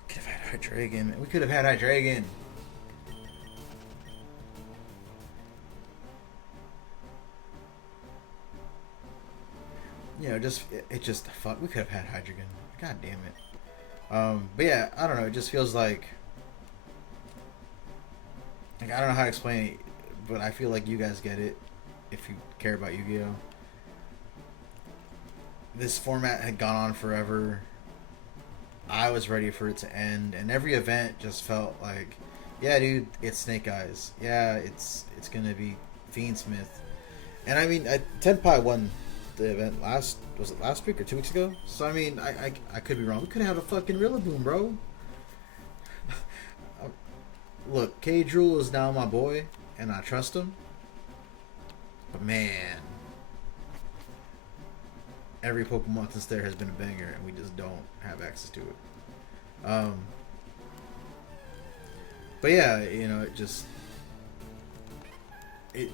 Could have had Hydreigon. We could have had Hydreigon. It just fuck. We could have had Hydreigon. God damn it. But yeah, I don't know. It just feels like I don't know how to explain it, but I feel like you guys get it if you care about Yu-Gi-Oh. This format had gone on forever. I was ready for it to end, and every event just felt like, yeah, dude, it's Snake Eyes. Yeah, it's gonna be Fiendsmith. And I mean, Tenpai won the event last week or 2 weeks ago? So I mean, I could be wrong. We could have had a fucking Rillaboom, bro. Look, K. Drool is now my boy, and I trust him. But man, every Pokemon since there has been a banger, and we just don't have access to it. But yeah, it just it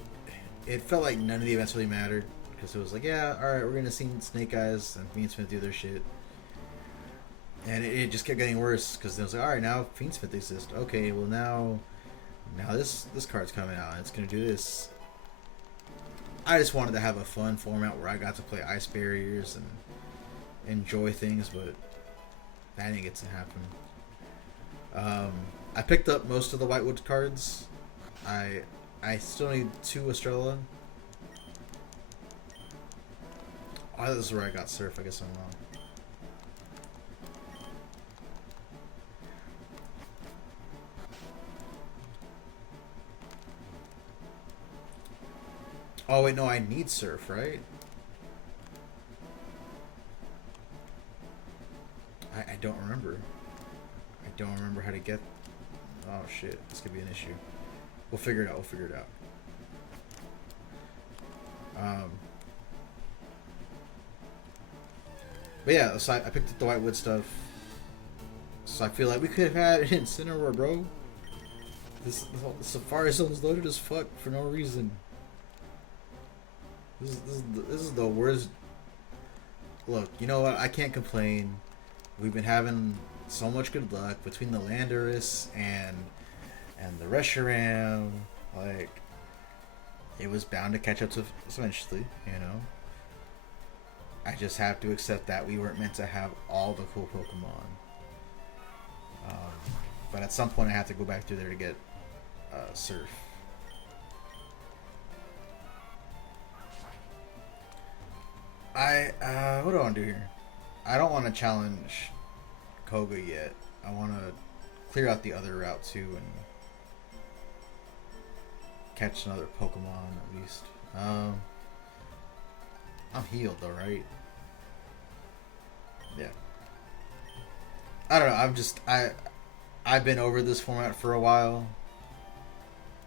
felt like none of the events really mattered, because it was like, yeah, all right, we're gonna see Snake Eyes and Fiendsmith do their shit. And it just kept getting worse, because it was like, all right, now Fiendsmith exists. Okay, well now this card's coming out, and it's gonna do this. I just wanted to have a fun format where I got to play ice barriers and enjoy things, but that didn't get to happen. I picked up most of the Whitewood cards. I still need 2 Estrella. Oh, this is where I got Surf. I guess I'm wrong. Oh wait, no, I need Surf, right? I don't remember. I don't remember how to get. Oh shit, this could be an issue. We'll figure it out. We'll figure it out. But yeah, so I picked up the Whitewood stuff. So I feel like we could have had it in Cinnamore, bro. This Safari Zone's loaded as fuck for no reason. This is the worst. Look, you know what? I can't complain. We've been having so much good luck between the Landorus and the Reshiram. Like, it was bound to catch up to us eventually, you know. I just have to accept that we weren't meant to have all the cool Pokemon. But at some point I have to go back through there to get Surf. What do I want to do here? I don't want to challenge Koga yet. I want to clear out the other route too and catch another Pokemon at least. I'm healed though, right? Yeah. I don't know. I've been over this format for a while.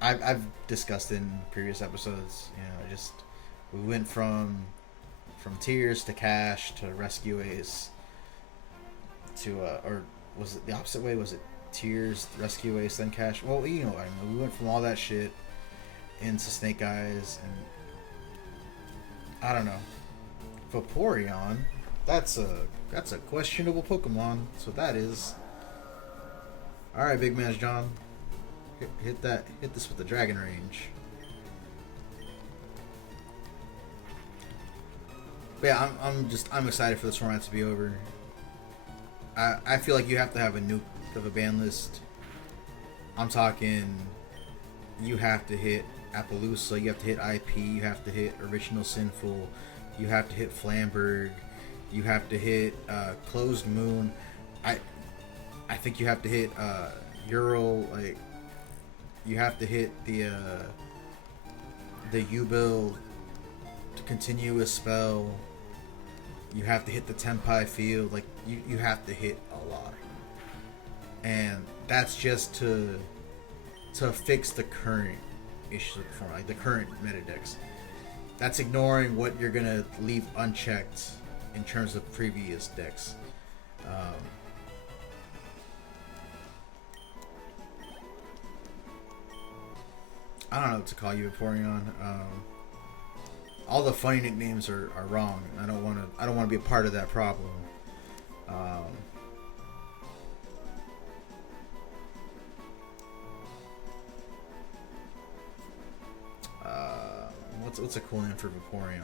I've discussed it in previous episodes. You know, we went from Tears to Cash to Rescue Ace to or was it the opposite way? Was it Tears, Rescue Ace, then Cash? Well, you know what I mean. We went from all that shit into Snake Eyes, and I don't know. Vaporeon, that's a questionable Pokemon. So that is. All right, Big Man's John, hit this with the Dragon Range. But yeah, I'm excited for this format to be over. I feel like you have to have a nuke of a ban list. I'm talking, you have to hit Appaloosa, you have to hit IP, you have to hit Original Sinful, you have to hit Flamberg, you have to hit Closed Moon. I think you have to hit Ural, like you have to hit the U-Build to continue a spell. You have to hit the Tenpai field. Like you have to hit a lot, and that's just to fix the current issues of the format, like the current meta decks. That's ignoring what you're gonna leave unchecked in terms of previous decks. I don't know what to call you, Vaporeon. All the funny nicknames are wrong. I don't want to be a part of that problem. What's a cool name for Vaporeon?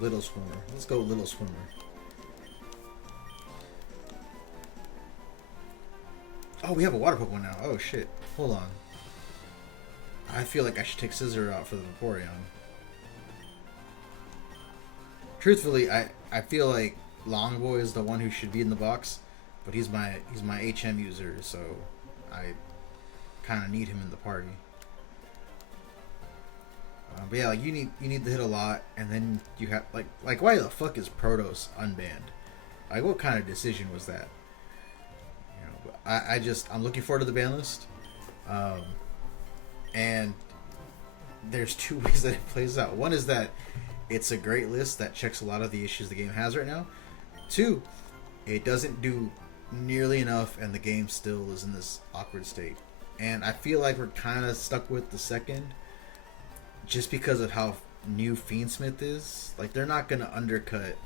Little Swimmer. Let's go Little Swimmer. Oh, we have a water Pokemon now. Oh shit. Hold on. I feel like I should take Scizor out for the Vaporeon. Truthfully, I feel like Longboy is the one who should be in the box, but he's my HM user, so I kind of need him in the party. But yeah, like you need to hit a lot, and then you have like why the fuck is Protos unbanned? Like what kind of decision was that? You know, but I'm looking forward to the ban list, and there's 2 ways that it plays out. One is that it's a great list that checks a lot of the issues the game has right now. 2, it doesn't do nearly enough, and the game still is in this awkward state. And I feel like we're kind of stuck with the second. Just because of how new Fiendsmith is, like they're not gonna undercut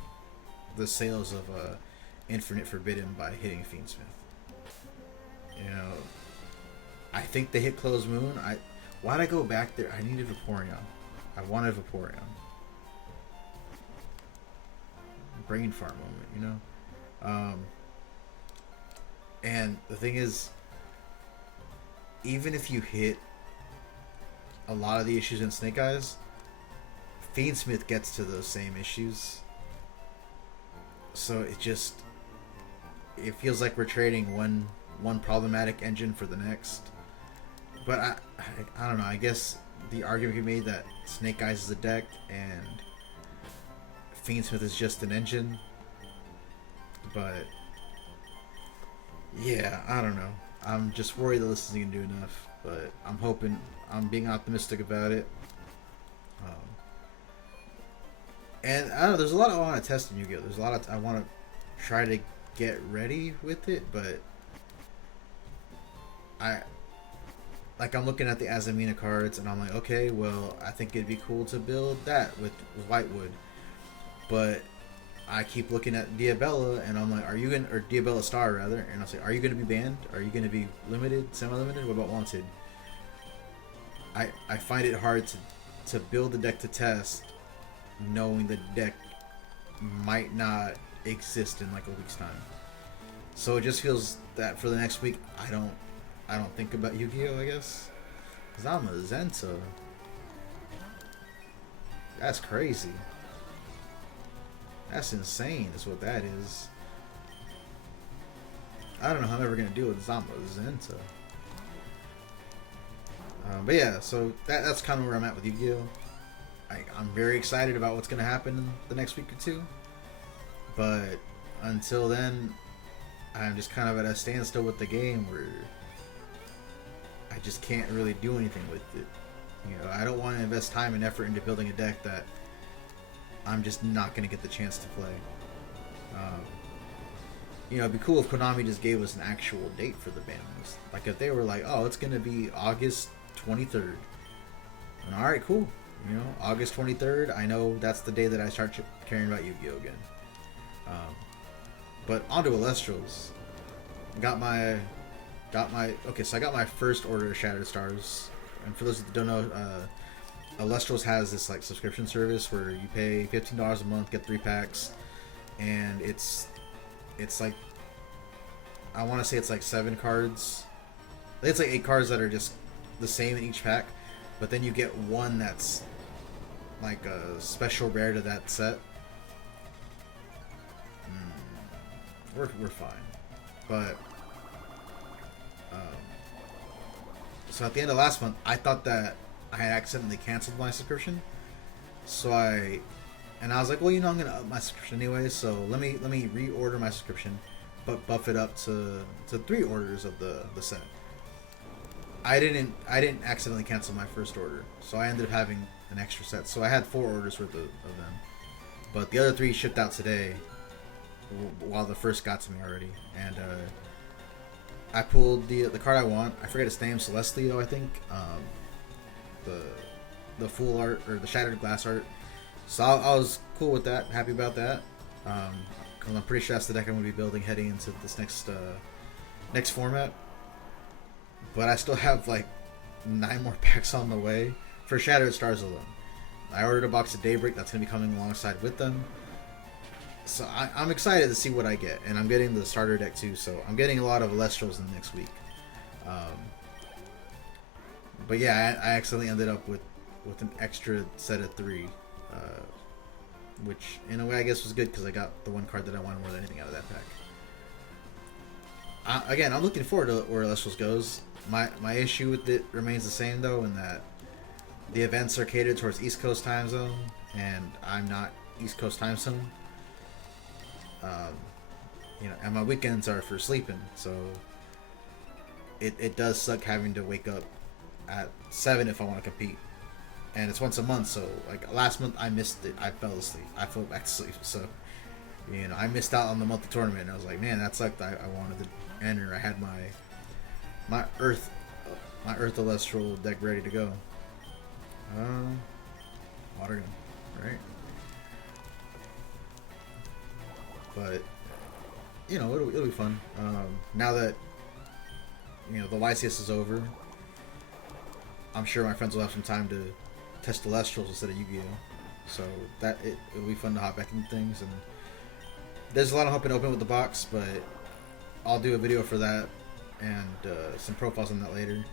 the sales of Infinite Forbidden by hitting Fiendsmith. You know, I think they hit Closed Moon. Why'd I go back there? I needed Vaporeon. I wanted Vaporeon. Brain fart moment, you know. And the thing is, even if you hit a lot of the issues in Snake Eyes, Fiendsmith gets to those same issues. So it feels like we're trading one problematic engine for the next. But I don't know. I guess the argument can be made that Snake Eyes is a deck and Fiendsmith is just an engine. But yeah, I don't know. I'm just worried that this isn't gonna do enough. But I'm being optimistic about it. And I don't know, there's a lot I want to test in Yu-Gi-Oh! There's a lot I want to try to get ready with it, but I'm looking at the Azamina cards and I'm like, okay, well, I think it'd be cool to build that with Whitewood. But I keep looking at Diabella and I'm like, or Diabella Star rather, and I'll say, are you gonna be banned? Are you gonna be limited, semi-limited? What about Wanted? I find it hard to build a deck to test, knowing the deck might not exist in like a week's time. So it just feels that for the next week, I don't think about Yu-Gi-Oh, I guess. Cause I'm a Zenta. That's crazy. That's insane is what that is. I don't know how I'm ever gonna deal with Zama Zenta. But yeah, so that's kind of where I'm at with Yu-Gi-Oh. I'm very excited about what's going to happen in the next week or two. But until then, I'm just kind of at a standstill with the game where I just can't really do anything with it. You know, I don't want to invest time and effort into building a deck that I'm just not going to get the chance to play. You know, it'd be cool if Konami just gave us an actual date for the ban list. Like if they were like, oh, it's going to be August 23rd. And alright, cool. You know, August 23rd, I know that's the day that I start caring about Yu-Gi-Oh! Again. But onto Elestrals. Okay, so I got my first order of Shattered Stars. And for those that don't know, Elestrals has this like subscription service where you pay $15 a month, get 3 packs, and it's like, I want to say it's like 7 cards. I think it's like 8 cards that are just the same in each pack, but then you get one that's like a special rare to that set. We're fine, but so at the end of last month, I thought that I had accidentally canceled my subscription. So I was like, well, you know, I'm gonna up my subscription anyway, so let me reorder my subscription, but buff it up to 3 orders of the set. I didn't accidentally cancel my first order, so I ended up having an extra set. So I had 4 orders worth of them, but the other 3 shipped out today, while the first got to me already. And I pulled the card I want. I forget its name, Celestial, I think. The full art or the shattered glass art. So I was cool with that, happy about that. Cause I'm pretty sure that's the deck I'm gonna be building heading into this next format. But I still have like 9 more packs on the way for Shattered Stars alone. I ordered a box of Daybreak that's going to be coming alongside with them. So I'm excited to see what I get. And I'm getting the starter deck too, so I'm getting a lot of Elestrals in the next week. But yeah, I accidentally ended up with an extra set of 3. Which in a way I guess was good because I got the one card that I wanted more than anything out of that pack. Again, I'm looking forward to where Elestrals goes. My issue with it remains the same though, in that the events are catered towards East Coast time zone, and I'm not East Coast time zone. You know, and my weekends are for sleeping, so it does suck having to wake up at 7 if I want to compete, and it's once a month. So like last month I missed it. I fell asleep. I fell back to sleep. So you know, I missed out on the monthly tournament, and I was like, man, that sucked. I wanted to enter. I had my Earth Celestial deck ready to go. water gun, right? But it'll be fun. Now that the YCS is over, I'm sure my friends will have some time to test Celestials instead of Yu-Gi-Oh. So that it'll be fun to hop back into things, and there's a lot of hoping to open with the box, but I'll do a video for that and some profiles on that later.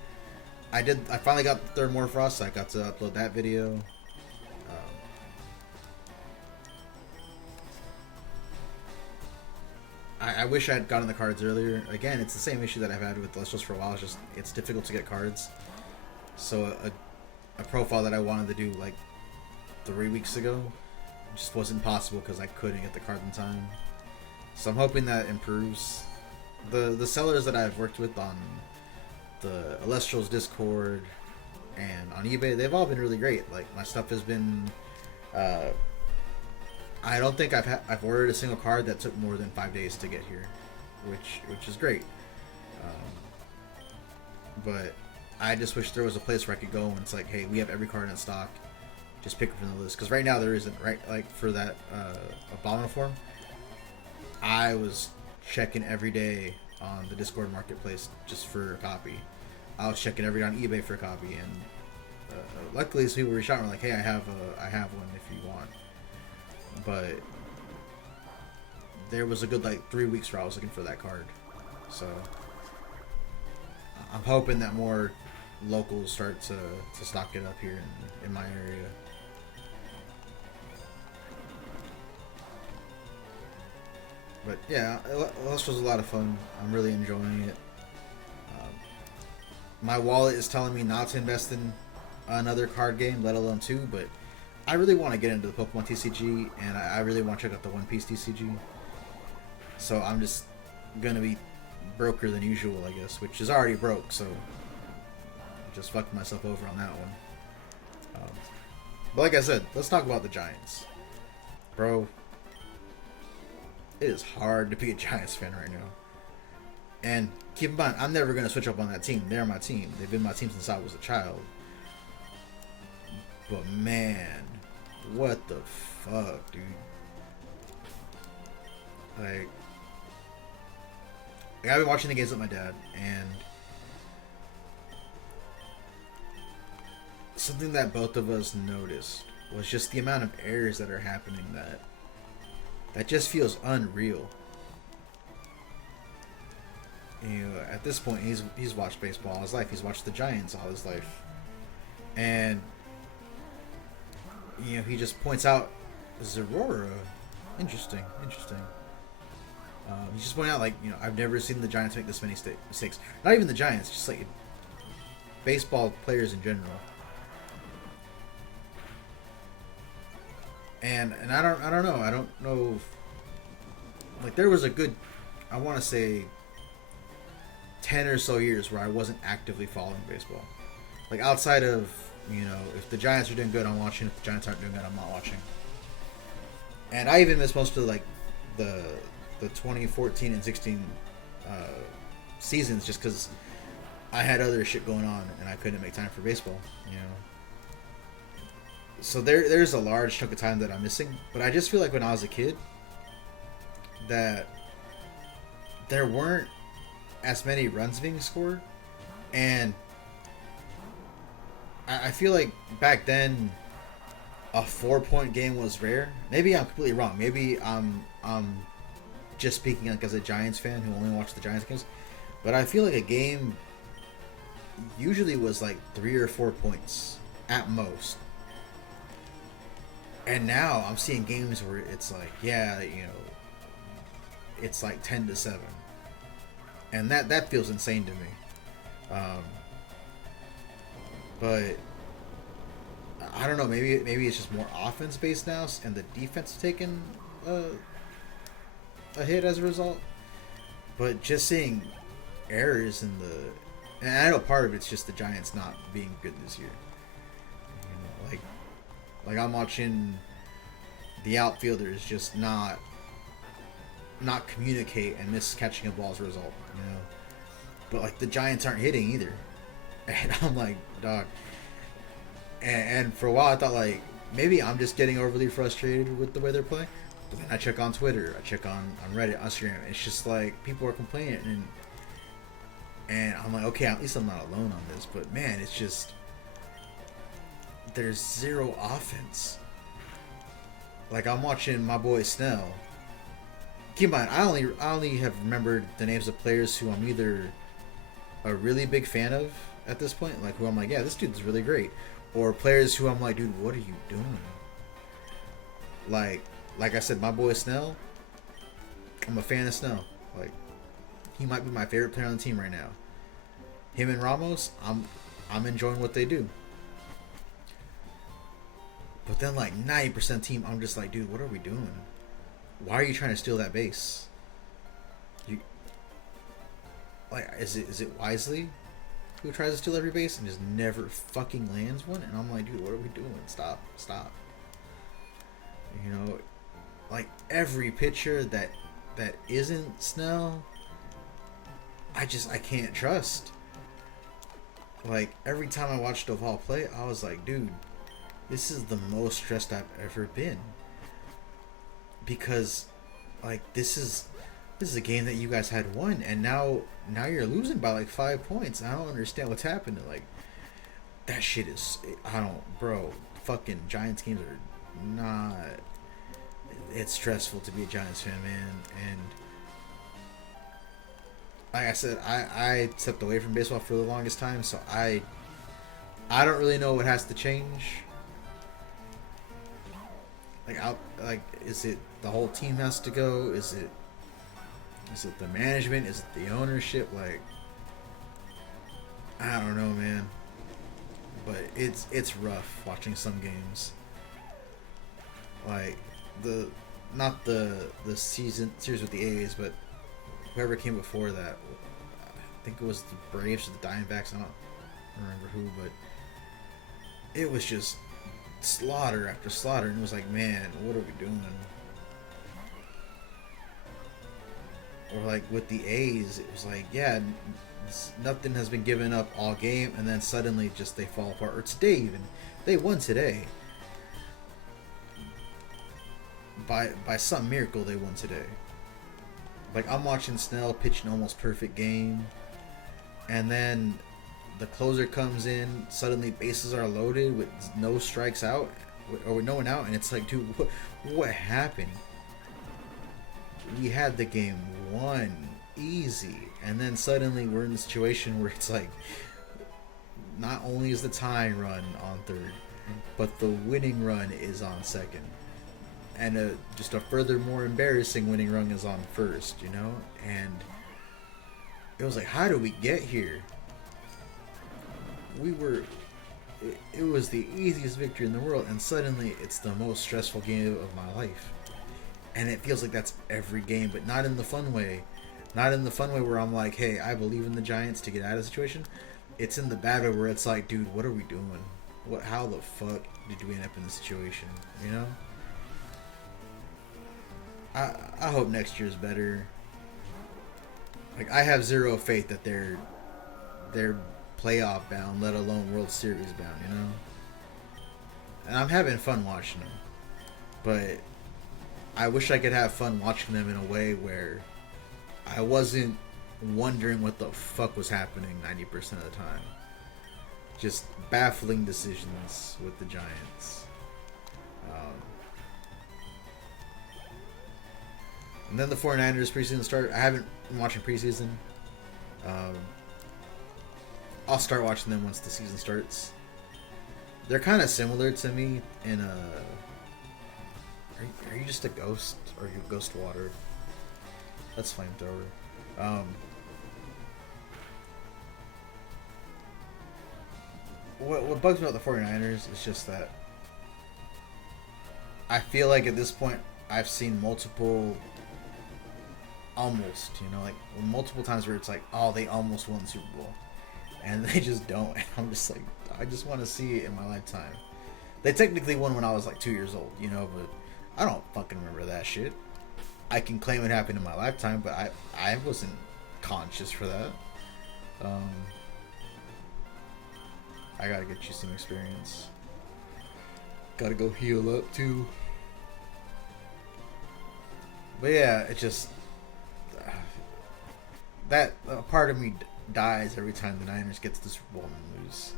I finally got the third Morphoros, so I got to upload that video. I wish I had gotten the cards earlier. Again, it's the same issue that I've had with Celestials for a while. It's difficult to get cards. So a profile that I wanted to do like 3 weeks ago just wasn't possible because I couldn't get the card in time. So I'm hoping that improves. The sellers that I've worked with on the Celestials Discord and on eBay, they've all been really great. Like, my stuff has been I don't think I've ordered a single card that took more than 5 days to get here, which is great. But I just wish there was a place where I could go and it's like, hey, we have every card in stock. Just pick it from the list. Because right now there isn't, right? Like, for that Abominable form, I was checking every day on the Discord marketplace just for a copy. I was checking every day on eBay for a copy, and luckily some people reached out and were like, hey, I have one if you want. But there was a good like 3 weeks where I was looking for that card. So I'm hoping that more locals start to stock it up here in my area. But yeah, this was a lot of fun. I'm really enjoying it. My wallet is telling me not to invest in another card game, let alone two, but I really want to get into the Pokemon TCG, and I really want to check out the One Piece TCG. So I'm just going to be broker than usual, I guess, which is already broke, so just fucked myself over on that one. But like I said, let's talk about the Giants. Bro, it is hard to be a Giants fan right now. And keep in mind, I'm never going to switch up on that team. They're my team. They've been my team since I was a child. But man, what the fuck, dude? Like I've been watching the games with my dad, and something that both of us noticed was just the amount of errors that are happening that just feels unreal. At this point, he's watched baseball all his life. He's watched the Giants all his life, and he just points out Zerora. Interesting. He's just pointing out, like, I've never seen the Giants make this many mistakes. Not even the Giants, just like baseball players in general. And I don't know. I don't know. Like, there was a good, I want to say, 10 or so years where I wasn't actively following baseball. Like, outside of, if the Giants are doing good, I'm watching. If the Giants aren't doing good, I'm not watching. And I even missed most of like the 2014 and 16 seasons just because I had other shit going on and I couldn't make time for baseball. So there's a large chunk of time that I'm missing. But I just feel like when I was a kid, that there weren't as many runs being scored, and I feel like back then a 4-point game was rare. Maybe I'm completely wrong. Maybe I'm just speaking like as a Giants fan who only watched the Giants games, but I feel like a game usually was like 3 or 4 points at most. And now I'm seeing games where it's like, it's like 10-7. And that feels insane to me. But I don't know. Maybe it's just more offense based now, and the defense has taken a hit as a result. But just seeing errors in and I know part of it's just the Giants not being good this year. Like I'm watching the outfielders just not communicate and miss catching a ball as a result, But like the Giants aren't hitting either, and I'm like, dog. And for a while I thought like maybe I'm just getting overly frustrated with the way they're playing. But then I check on Twitter, I check on Reddit, Instagram. It's just like people are complaining, and I'm like, okay, at least I'm not alone on this. But man, it's just there's zero offense. Like I'm watching my boy Snell. Keep in mind, I only have remembered the names of players who I'm either a really big fan of at this point, like who I'm like, yeah, this dude's really great, or players who I'm like, dude, what are you doing? Like I said, my boy Snell, I'm a fan of Snell. Like, he might be my favorite player on the team right now. Him and Ramos, I'm enjoying what they do. But then like 90% team, I'm just like, dude, what are we doing? Why are you trying to steal that base? You like, is it Wisely who tries to steal every base and just never fucking lands one? And I'm like, dude, what are we doing? Stop. You know, like every pitcher that isn't Snell, I can't trust. Like every time I watched Doval play, I was like, dude, this is the most stressed I've ever been. Because like this is a game that you guys had won, and now you're losing by like 5 points. I don't understand what's happening. Like that shit is, bro. Fucking Giants games are not. It's stressful to be a Giants fan, man. And like I said, I stepped away from baseball for the longest time, so I don't really know what has to change. Like, is it the whole team has to go? Is it the management? Is it the ownership? Like, I don't know, man. But it's rough watching some games. Like not the series with the A's, but whoever came before that. I think it was the Braves or the Diamondbacks. I don't remember who, but it was just slaughter after slaughter, and it was like, man, what are we doing? Or like with the A's, it was like, yeah, nothing has been given up all game, and then suddenly just they fall apart. Or today even, they won today. By some miracle, they won today. Like, I'm watching Snell pitch an almost perfect game, and then the closer comes in, suddenly bases are loaded with no strikes out, or with no one out, and it's like, dude, what happened? We had the game won easy, and then suddenly we're in a situation where it's like, not only is the tying run on third, but the winning run is on second, and just a further more embarrassing winning run is on first, you know? And it was like, how do we get here? It was the easiest victory in the world, and suddenly it's the most stressful game of my life. And it feels like that's every game, but not in the fun way. Not in the fun way where I'm like, hey, I believe in the Giants to get out of the situation. It's in the bad way where it's like, dude, what are we doing? How the fuck did we end up in this situation? You know? I hope next year's better. Like, I have zero faith that they're playoff bound, let alone World Series bound, you know? And I'm having fun watching them. But I wish I could have fun watching them in a way where I wasn't wondering what the fuck was happening 90% of the time. Just baffling decisions with the Giants. And then the 49ers preseason start. I haven't been watching preseason. I'll start watching them once the season starts. They're kind of similar to me in a... Are you just a ghost? Or are you ghost water? That's flamethrower. What bugs me about the 49ers is just that I feel like at this point I've seen multiple almost, you know, like multiple times where it's like, oh, they almost won the Super Bowl. And they just don't. And I'm just like, I just want to see it in my lifetime. They technically won when I was like 2 years old, you know, but I don't fucking remember that shit. I can claim it happened in my lifetime, but I wasn't conscious for that. I gotta get you some experience. Gotta go heal up too. But yeah, it just that part of me dies every time the Niners get to the Super Bowl and lose.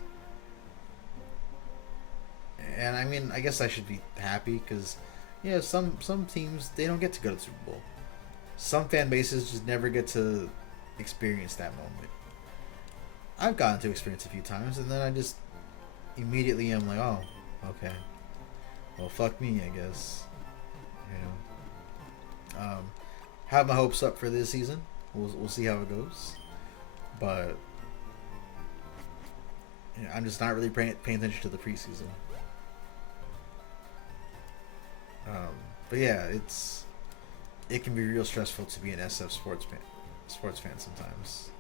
And I mean, I guess I should be happy because, yeah, some teams they don't get to go to the Super Bowl. Some fan bases just never get to experience that moment. I've gotten to experience it a few times, and then I just immediately am like, oh, okay, well, fuck me, I guess. You know, have my hopes up for this season. We'll see how it goes, but you know, I'm just not really paying attention to the preseason. But yeah, it can be real stressful to be an SF sports fan sometimes.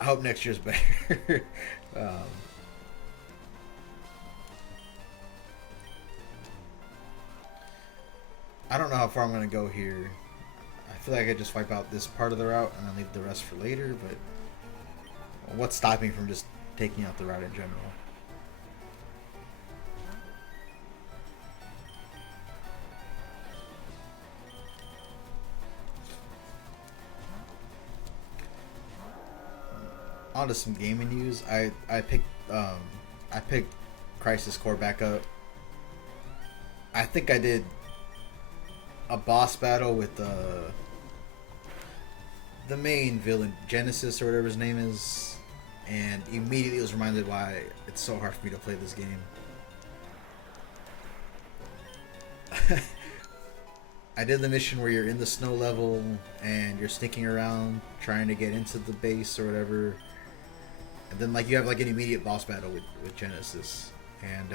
I hope next year's better. I don't know how far I'm going to go here. I feel like I just wipe out this part of the route and then leave the rest for later, but what's stopping me from just taking out the route in general? On to some gaming news. I picked Crisis Core back up. I think I did a boss battle with the main villain, Genesis or whatever his name is, and immediately was reminded why it's so hard for me to play this game. I did the mission where you're in the snow level and you're sneaking around trying to get into the base or whatever, and then like you have like an immediate boss battle with Genesis, and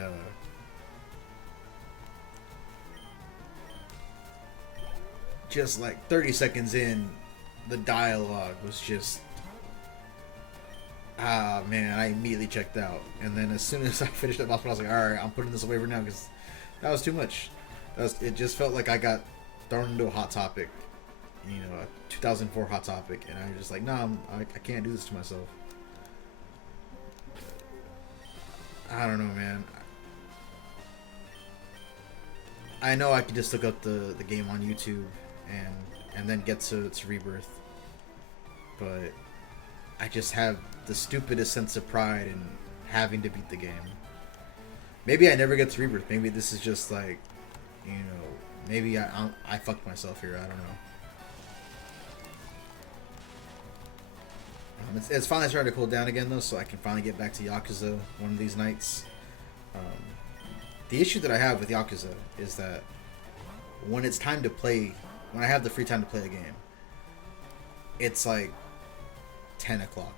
just like 30 seconds in, the dialogue was just, man, I immediately checked out. And then as soon as I finished that boss battle, I was like, alright, I'm putting this away for now because that was too much. It just felt like I got thrown into a Hot Topic, you know, a 2004 Hot Topic, and I was just like, no, I can't do this to myself. I don't know, man. I know I could just look up the game on YouTube and then get to its rebirth, but I just have the stupidest sense of pride in having to beat the game. Maybe I never get to rebirth. Maybe this is just like, you know, maybe I fucked myself here. I don't know. It's finally starting to cool down again though, so I can finally get back to Yakuza one of these nights. The issue that I have with Yakuza is that when it's time to play, when I have the free time to play the game, it's like 10 o'clock.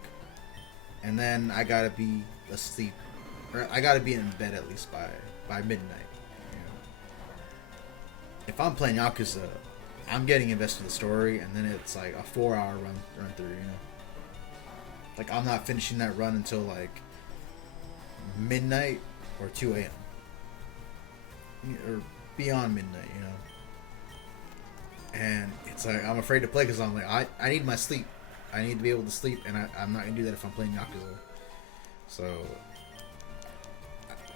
And then I gotta be asleep, or I gotta be in bed at least by midnight. You know? If I'm playing Yakuza, I'm getting invested in the story, and then it's like a 4-hour run through, you know? Like, I'm not finishing that run until like midnight or 2 a.m. or beyond midnight, you know? And it's like, I'm afraid to play because I'm like, I need my sleep. I need to be able to sleep, and I'm not going to do that if I'm playing Yakuza. So,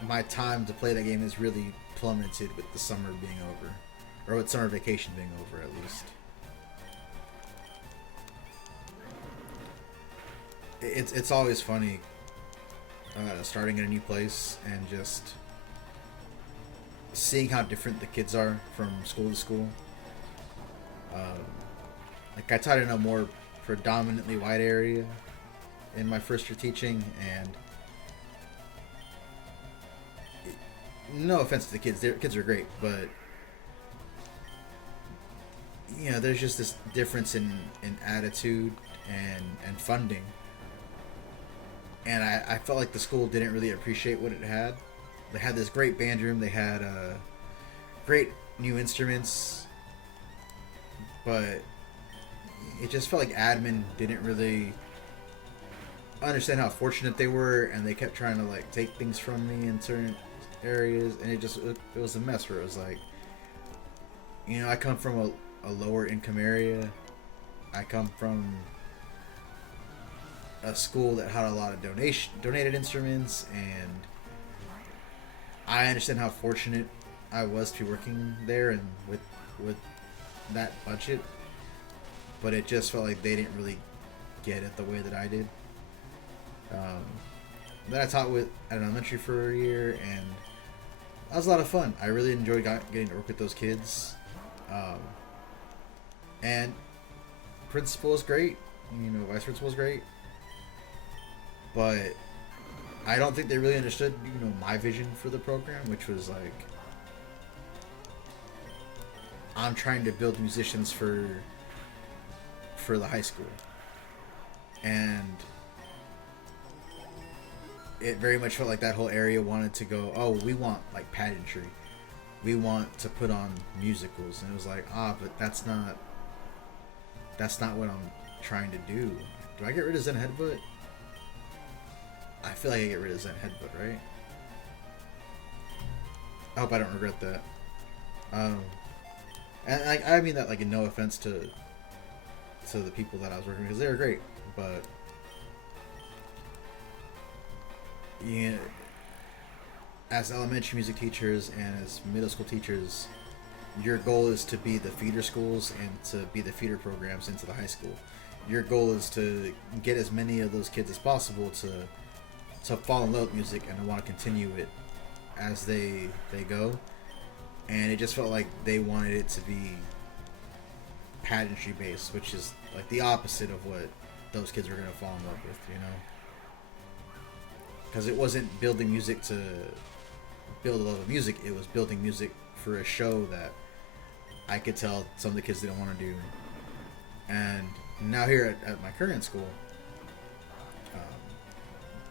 my time to play that game is really plummeted with the summer being over. Or with summer vacation being over, at least. It's always funny starting in a new place and just seeing how different the kids are from school to school. Like, I taught in a more predominantly white area in my first year teaching, and no offense to the kids, their kids are great, but you know, there's just this difference in attitude and funding, and I felt like the school didn't really appreciate what it had. They had this great band room, they had great new instruments, but it just felt like admin didn't really understand how fortunate they were, and they kept trying to like take things from me in certain areas, and it was a mess where it was like, you know, I come from a lower income area. I come from a school that had a lot of donated instruments, and I understand how fortunate I was to be working there and with that budget, but it just felt like they didn't really get it the way that I did. Um, then I taught with at an elementary for a year, and that was a lot of fun. I really enjoyed getting to work with those kids, um, and principal was great. You know, vice principal was great, but I don't think they really understood, you know, my vision for the program, which was like, I'm trying to build musicians for the high school, and it very much felt like that whole area wanted to go, oh, we want like pageantry, we want to put on musicals, and it was like, but that's not what I'm trying to do. Do I get rid of Zen Headbutt? I feel like I get rid of Zen Headbutt, right? I hope I don't regret that. And I mean that like in no offense to the people that I was working with, because they were great, but you know, as elementary music teachers and as middle school teachers, your goal is to be the feeder schools and to be the feeder programs into the high school. Your goal is to get as many of those kids as possible to fall in love with music and to want to continue it as they go. And it just felt like they wanted it to be pageantry based, which is like the opposite of what those kids were going to fall in love with, you know? Because it wasn't building music to build a love of music, it was building music for a show that I could tell some of the kids didn't want to do. And now here at my current school,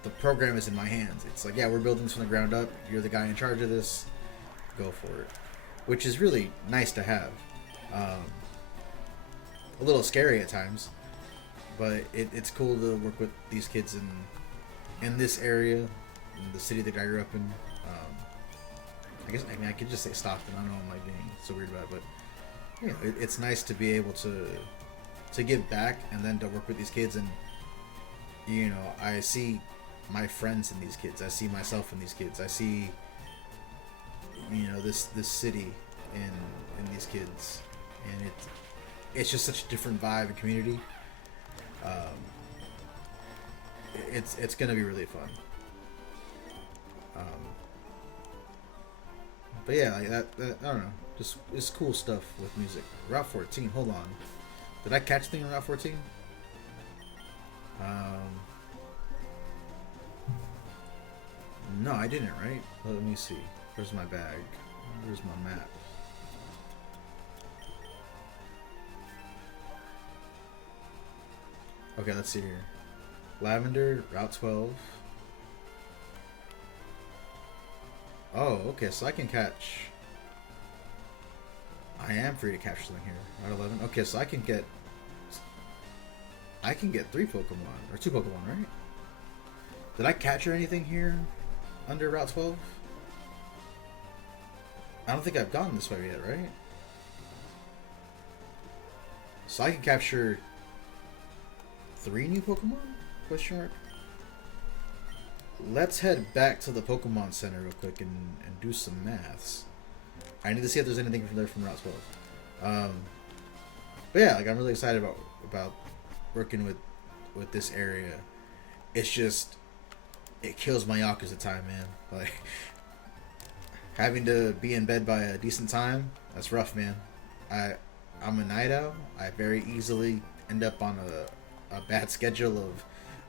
the program is in my hands. It's like, yeah, we're building this from the ground up. You're the guy in charge of this. Go for it. Which is really nice to have. A little scary at times, but it's cool to work with these kids in this area, in the city that I grew up in. I could just say Stockton. I don't know, I'm like being so weird about it, but you know, it's nice to be able to give back and then to work with these kids. And you know, I see my friends in these kids. I see myself in these kids. I see, you know, this city in these kids, and it's just such a different vibe and community. It's gonna be really fun. But yeah, like that I don't know, just it's cool stuff with music. Route 14. Hold on, did I catch thing on Route 14? No, I didn't, right? Let me see. Where's my bag? Where's my map? Okay, let's see here. Lavender, Route 12. Oh, okay, so I can catch... I am free to catch something here. Route 11. Okay, so I can get 3 Pokemon. Or 2 Pokemon, right? Did I capture anything here under Route 12? I don't think I've gone this way yet, right? So I can capture 3 new Pokemon? Question mark. Let's head back to the Pokemon Center real quick and do some maths. I need to see if there's anything from there from Route 12. But yeah, like I'm really excited about working with this area. It's just, it kills my Yakuza time, man. Like having to be in bed by a decent time, that's rough, man. I'm a night owl. I very easily end up on a bad schedule of,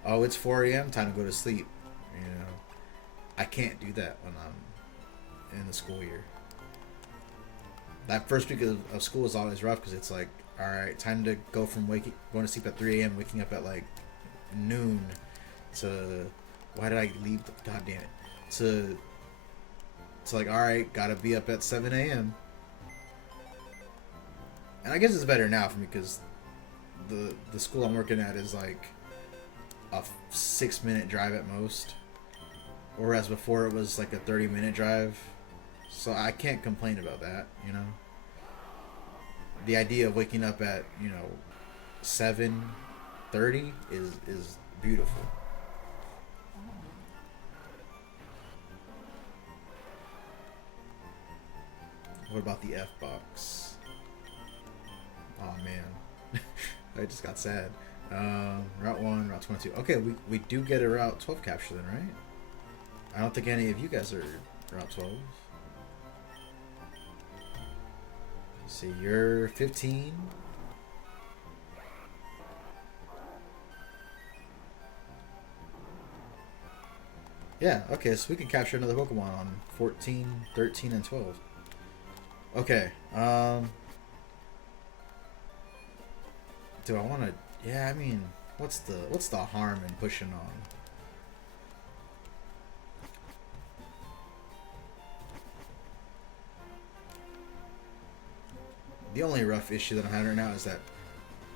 oh, it's 4 a.m. time to go to sleep. You know, I can't do that when I'm in the school year. That first week of school is always rough because it's like, all right, time to go from going to sleep at 3 a.m. waking up at like noon to, why did I leave? God damn it. To like, all right, gotta be up at 7 a.m. And I guess it's better now for me because the school I'm working at is like a 6-minute drive at most, whereas before it was like a 30-minute drive. So I can't complain about that, you know. The idea of waking up at, you know, 7:30 is beautiful. What about the F box? Oh man, I just got sad. Route 1, Route 22. Okay, we do get a Route 12 capture then, right? I don't think any of you guys are Route 12. Let's see, you're 15. Yeah, okay, so we can capture another Pokemon on 14, 13, and 12. Okay, do I want to... Yeah, I mean, what's the harm in pushing on? The only rough issue that I'm having right now is that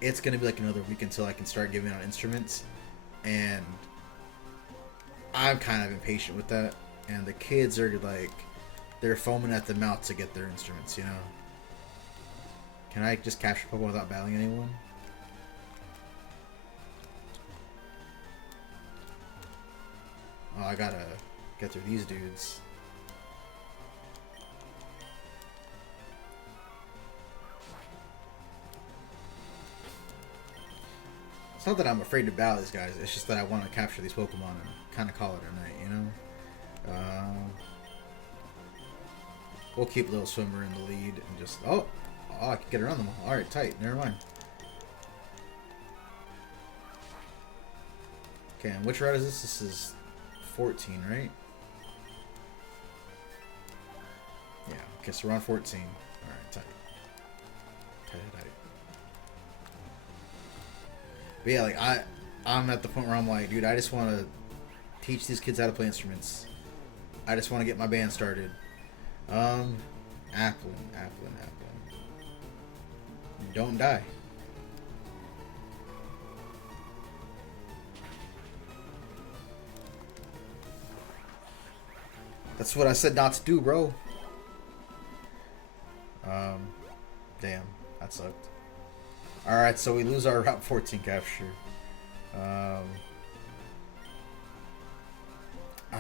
it's going to be like another week until I can start giving out instruments, and I'm kind of impatient with that, and the kids are like, they're foaming at the mouth to get their instruments, you know? Can I just capture Pokemon without battling anyone? Oh, I gotta get through these dudes. It's not that I'm afraid to battle these guys, it's just that I want to capture these Pokemon and kind of call it a night, you know? We'll keep Little Swimmer in the lead and just... Oh, I can get around them. Alright, tight. Never mind. Okay, and which route is this? This is 14, right? Yeah, okay, so we're on 14. Alright, tight. Tight. But yeah, like, I'm at the point where I'm like, dude, I just want to teach these kids how to play instruments. I just want to get my band started. Applin. Don't die. That's what I said not to do, bro. Damn, that sucked. Alright, so we lose our Route 14 capture. I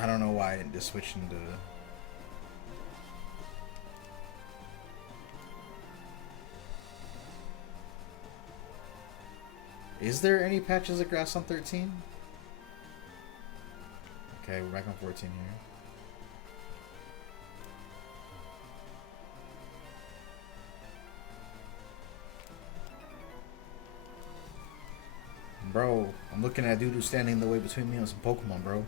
don't know why I didn't just switch into... Is there any patches of grass on 13? Okay, we're back on 14 here. Bro, I'm looking at dude who's standing in the way between me and some Pokemon, bro.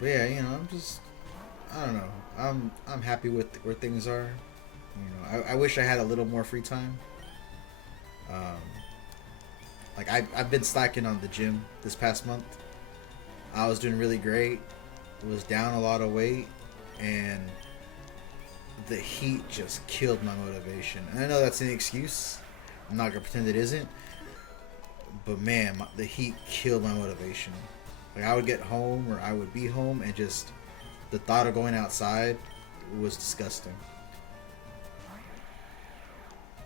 But yeah, you know, I don't know. I'm happy with where things are. You know, I wish I had a little more free time. Like I've been slacking on the gym this past month. I was doing really great. Was down a lot of weight, and the heat just killed my motivation. And I know that's an excuse. I'm not gonna pretend it isn't. But man, the heat killed my motivation. Like I would get home, or I would be home, and just the thought of going outside was disgusting.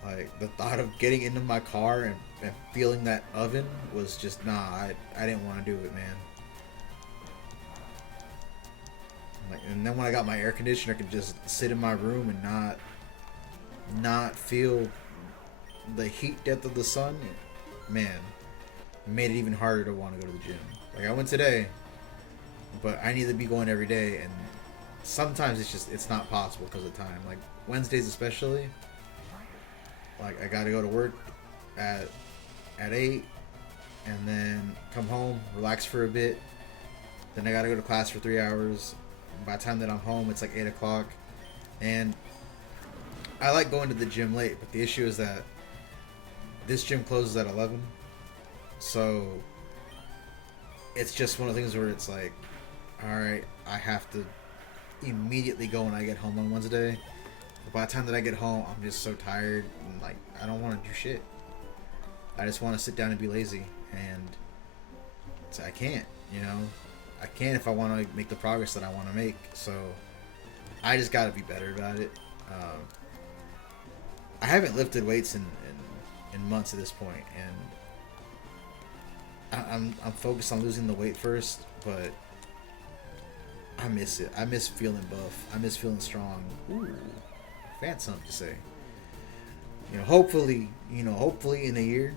Like the thought of getting into my car and feeling that oven was just I didn't want to do it, man. Like, and then when I got my air conditioner, I could just sit in my room and not feel the heat death of the sun. Man, it made it even harder to want to go to the gym. Like I went today, but I need to be going every day, and sometimes it's not possible because of time. Like Wednesdays especially. Like I gotta go to work at 8, and then come home, relax for a bit. Then I gotta go to class for 3 hours. And by the time that I'm home, it's like 8 o'clock. And I like going to the gym late, but the issue is that this gym closes at 11. So it's just one of the things where it's like, alright, I have to immediately go when I get home on Wednesday. But by the time that I get home, I'm just so tired, and like I don't want to do shit. I just want to sit down and be lazy, and so I can't, you know. I can if I want to make the progress that I want to make. So I just got to be better about it. I haven't lifted weights in months at this point, and I'm focused on losing the weight first, but I miss it. I miss feeling buff. I miss feeling strong. Ooh, fancy something to say. Hopefully in a year,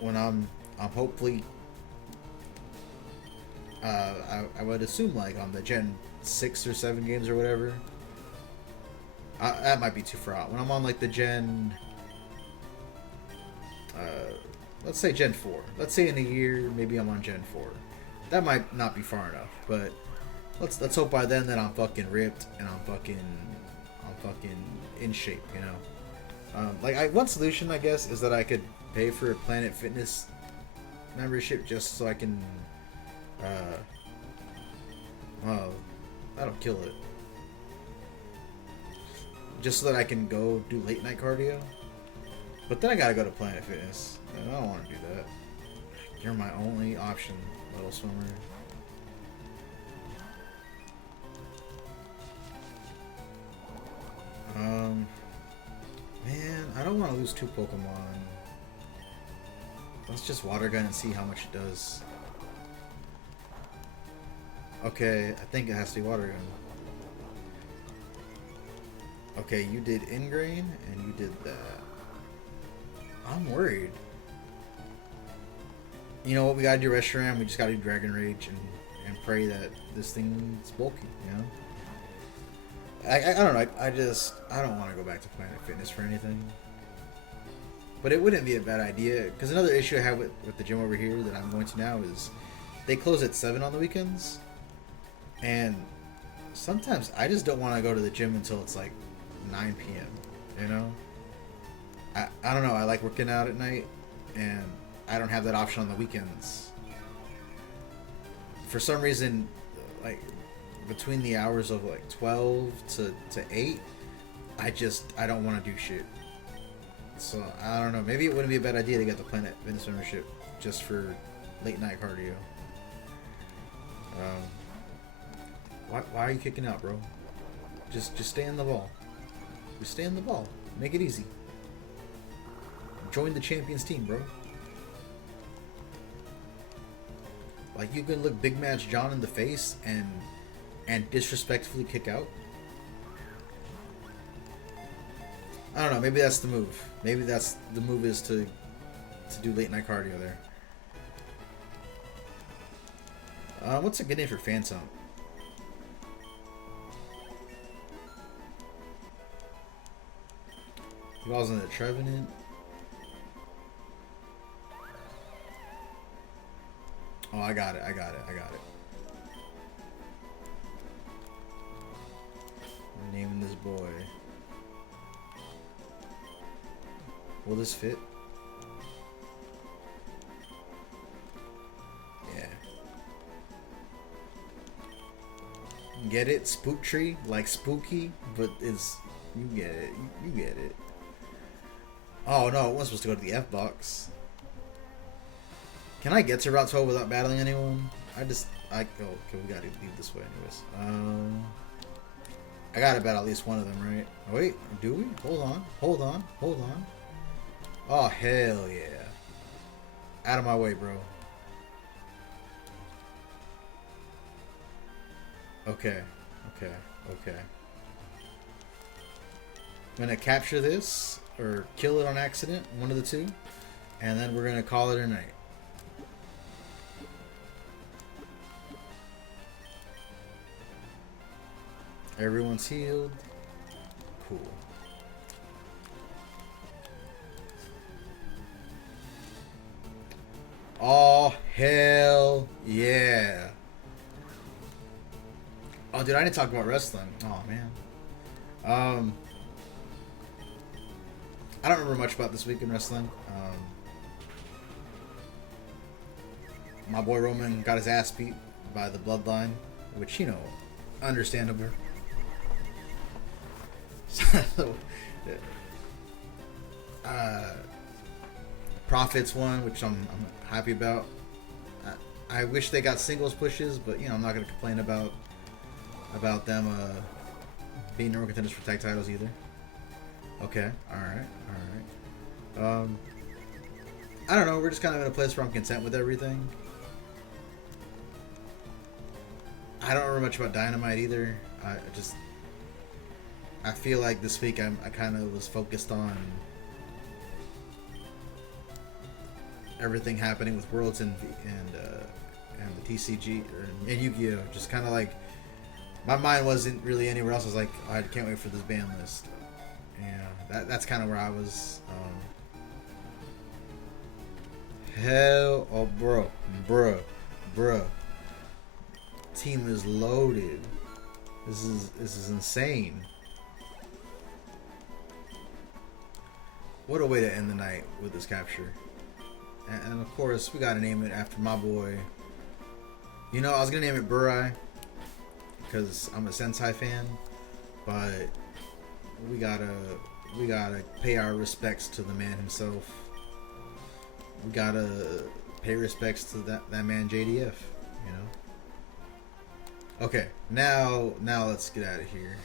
when I'm hopefully, I would assume like on the Gen 6 or 7 games or whatever. That might be too far out. When I'm on like the Gen, let's say Gen 4. Let's say in a year, maybe I'm on Gen 4. That might not be far enough, but let's hope by then that I'm fucking ripped and I'm fucking in shape, one solution, I guess, is that I could pay for a Planet Fitness membership just so I can, that'll kill it. Just so that I can go do late night cardio. But then I gotta go to Planet Fitness. And I don't want to do that. You're my only option, little swimmer. Man, I don't want to lose 2 Pokemon. Let's just water gun and see how much it does. Okay, I think it has to be water gun. Okay, you did Ingrain and you did that. I'm worried. You know what? We gotta do Reshiram. We just gotta do Dragon Rage and pray that this thing's bulky. I don't know. I don't want to go back to Planet Fitness for anything. But it wouldn't be a bad idea, because another issue I have with the gym over here that I'm going to now is they close at 7 on the weekends, and sometimes I just don't want to go to the gym until it's like 9 p.m. I don't know. I like working out at night, and I don't have that option on the weekends. For some reason, like between the hours of like 12 to 8, I don't want to do shit. So I don't know. Maybe it wouldn't be a bad idea to get the Planet Fitness membership just for late night cardio. Why are you kicking out, bro? Just stay in the ball. Just stay in the ball. Make it easy. Join the champions team, bro. Like, you can look Big Match John in the face and disrespectfully kick out. I don't know. Maybe that's the move. Maybe that's the move, is to do late night cardio there. What's a good name for Phantom? He was in the Trevenant. Oh, I got it. I'm naming this boy. Will this fit? Yeah. Get it? Spook tree? Like spooky, but it's... You get it. You get it. Oh no, it wasn't supposed to go to the F box. Can I get to Route 12 without battling anyone? Oh, okay, we gotta leave this way anyways. I gotta battle at least one of them, right? Oh, wait, do we? Hold on. Oh, hell yeah. Out of my way, bro. Okay. I'm gonna capture this, or kill it on accident, one of the two, and then we're gonna call it a night. Everyone's healed. Cool. Oh, hell yeah. Oh, dude, I didn't talk about wrestling. Oh, man. I don't remember much about this week in wrestling. My boy Roman got his ass beat by the Bloodline, which, understandable. So, Profits won, which I'm happy about. I wish they got singles pushes, but you know, I'm not gonna complain about them being number contenders for tag titles either. Okay, all right. I don't know. We're just kind of in a place where I'm content with everything. I don't remember much about Dynamite either. I feel like this week I kind of was focused on everything happening with Worlds and the TCG and Yu-Gi-Oh. Just kind of like my mind wasn't really anywhere else. I was like, oh, I can't wait for this band list. Yeah, that's kind of where I was. Hell, oh bro, team is loaded. This is insane. What a way to end the night with this capture. And of course, we gotta name it after my boy. You know, I was gonna name it Burai because I'm a Sentai fan, but we gotta pay our respects to the man himself. We gotta pay respects to that man JDF. You know. Okay, now let's get out of here.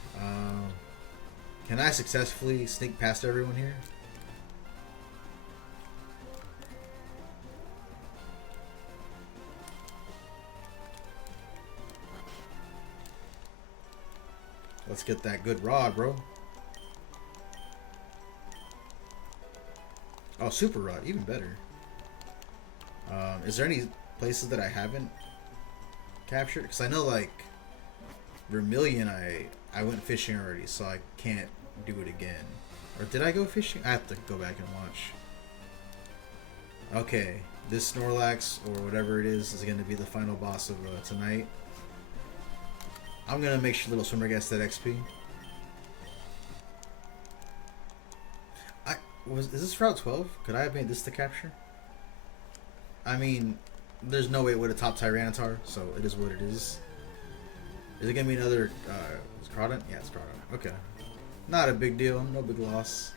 Can I successfully sneak past everyone here? Let's get that good rod, bro. Oh, super rod, even better. Is there any places that I haven't captured? Because I know, like, Vermilion, I went fishing already, so I can't do it again. Or did I go fishing? I have to go back and watch. Okay, this Snorlax, or whatever it is going to be the final boss of tonight. I'm going to make sure Little Swimmer gets that XP. Is this Route 12? Could I have made this the capture? I mean, there's no way it would have topped Tyranitar, so it is what it is. Is it going to be another... is Crawdon? Yeah, it's Crawdon. Okay. Not a big deal. No big loss.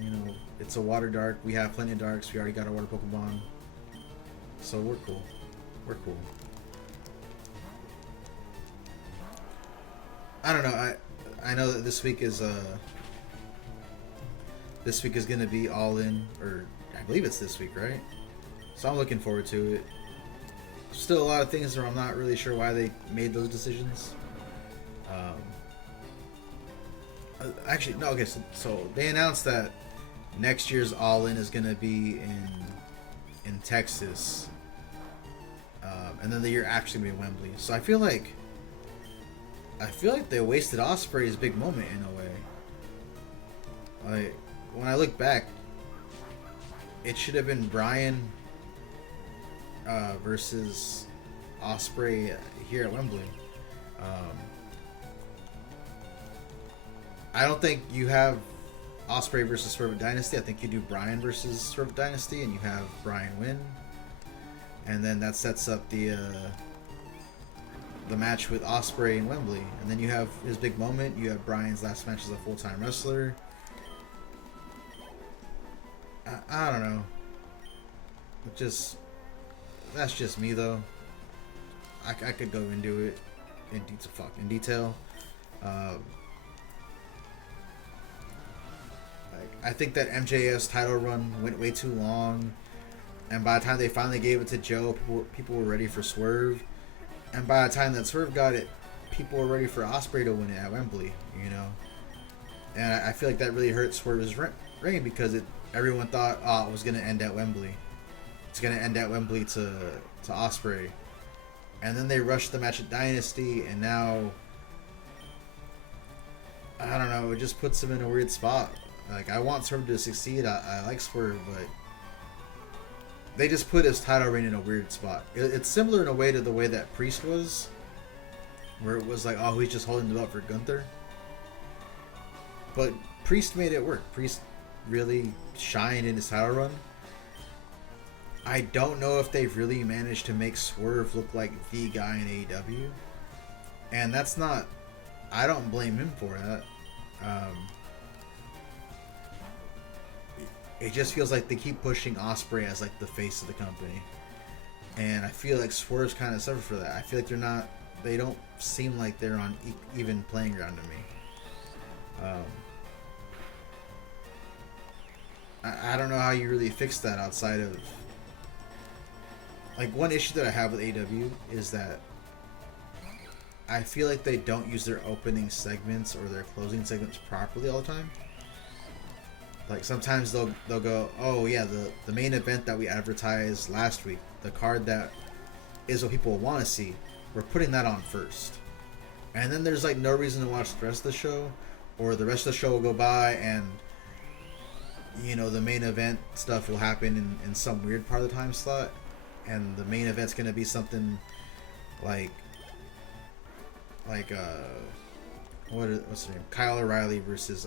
You know, it's a water dark. We have plenty of darks. We already got our water Pokemon. So we're cool. We're cool. I don't know. I know that this week is gonna be all in, or I believe it's this week, right? So I'm looking forward to it. Still a lot of things where I'm not really sure why they made those decisions. Actually, no. Okay, so they announced that next year's All In is gonna be in Texas, and then the year after is gonna be in Wembley. So I feel like they wasted Osprey's big moment in a way. Like, when I look back, it should have been Brian versus Osprey here at Wembley. I don't think you have Osprey versus Swerve Dynasty. I think you do Brian versus Swerve Dynasty, and you have Brian win, and then that sets up the match with Osprey in Wembley, and then you have his big moment. You have Brian's last match as a full-time wrestler. I don't know. That's just me though. I could go into it in detail. I think that MJF's title run went way too long, and by the time they finally gave it to Joe, people were ready for Swerve. And by the time that Swerve got it, people were ready for Osprey to win it at Wembley, you know. And I feel like that really hurt Swerve's reign because everyone thought, oh, it was going to end at Wembley. It's going to end at Wembley to Osprey. And then they rushed the match at Dynasty, and now, I don't know, it just puts him in a weird spot. Like, I want Swerve to succeed. I like Swerve, but they just put his title reign in a weird spot. It's similar in a way to the way that Priest was, where it was like, oh, he's just holding the belt for Gunther. But Priest made it work. Priest really shined in his title run. I don't know if they've really managed to make Swerve look like the guy in AEW. And that's not... I don't blame him for that. It just feels like they keep pushing Osprey as like the face of the company. and I feel like Swerve's kind of suffer for that. I feel like they don't seem like they're on even playing ground to me. I don't know how you really fix that outside of, like, one issue that I have with AEW is that I feel like they don't use their opening segments or their closing segments properly all the time. Like, sometimes they'll go, oh yeah, the main event that we advertised last week, the card that is what people want to see, we're putting that on first. And then there's like no reason to watch the rest of the show, or the rest of the show will go by and, you know, the main event stuff will happen in some weird part of the time slot, and the main event's gonna be something like what's her name? Kyle O'Reilly versus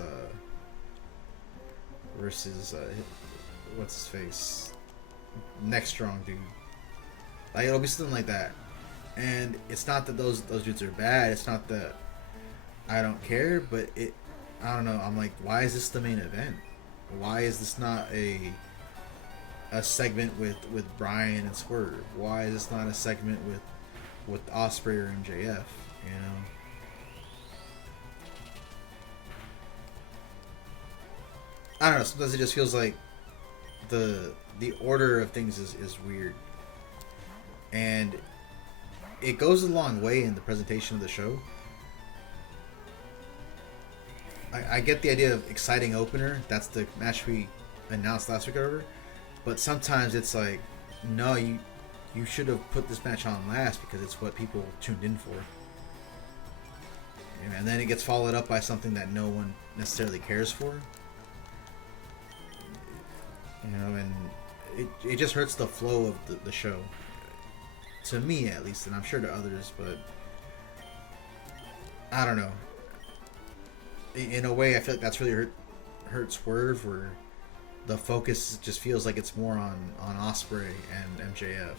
what's his face? Next strong dude. Like, it'll be something like that. And it's not that those dudes are bad, it's not that I don't care, but I don't know, I'm like, why is this the main event? Why is this not a segment with Bryan and Swerve? Why is this not a segment with Ospreay or MJF? You know, I don't know. Sometimes it just feels like the order of things is weird, and it goes a long way in the presentation of the show. I get the idea of exciting opener. That's the match we announced last week or whatever. But sometimes it's like, no, you should have put this match on last because it's what people tuned in for. And then it gets followed up by something that no one necessarily cares for. You know, and it just hurts the flow of the show. To me, at least, and I'm sure to others, but I don't know. In a way, I feel like that's really hurt Swerve, where the focus just feels like it's more on Ospreay and MJF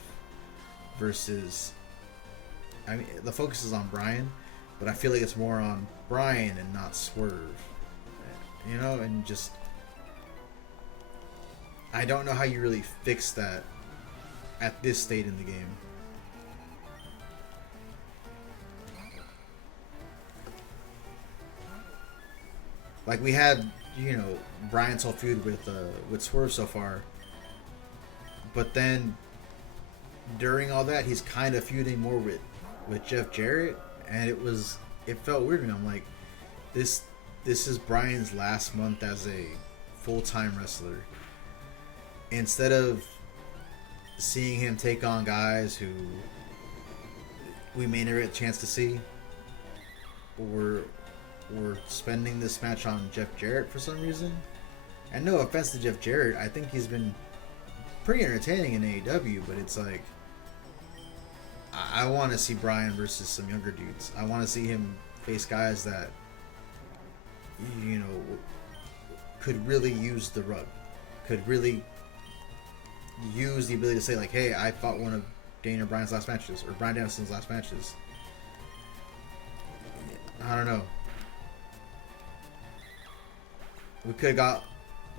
versus, I mean, the focus is on Bryan, but I feel like it's more on Bryan and not Swerve. You know, and just, I don't know how you really fix that at this state in the game. Like, we had, you know, Bryan's whole feud with Swerve so far, but then during all that, he's kind of feuding more with Jeff Jarrett, and it felt weird to me. I'm like, this is Bryan's last month as a full-time wrestler. Instead of seeing him take on guys who we may never get a chance to see, we're spending this match on Jeff Jarrett for some reason. And no offense to Jeff Jarrett, I think he's been pretty entertaining in AEW, but it's like, I want to see Bryan versus some younger dudes. I want to see him face guys that, you know, could really use the rub, could really use the ability to say, like, hey, I fought one of Daniel Bryan's last matches, or Bryan Danielson's last matches. I don't know. We could have got,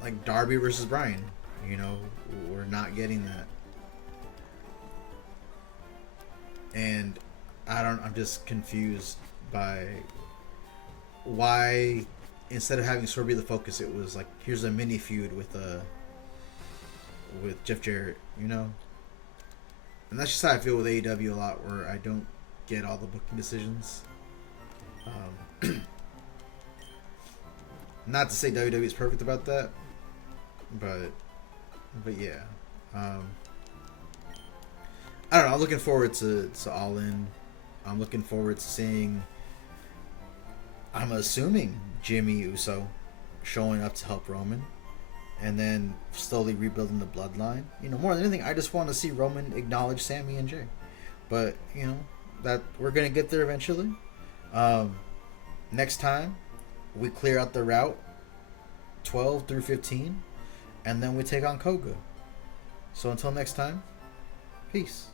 like, Darby versus Bryan. You know, we're not getting that. And I'm just confused by why, instead of having Swerve be the focus, it was like, here's a mini feud with Jeff Jarrett, you know? And that's just how I feel with AEW a lot, where I don't get all the booking decisions. Not to say WWE is perfect about that, but yeah. I don't know. I'm looking forward to All In. I'm looking forward to seeing, I'm assuming, Jimmy Uso showing up to help Roman, and then slowly rebuilding the bloodline. You know, more than anything, I just want to see Roman acknowledge Sami and Jay. But, you know, that we're going to get there eventually. Next time, we clear out the route 12 through 15, and then we take on Koga. So until next time, peace.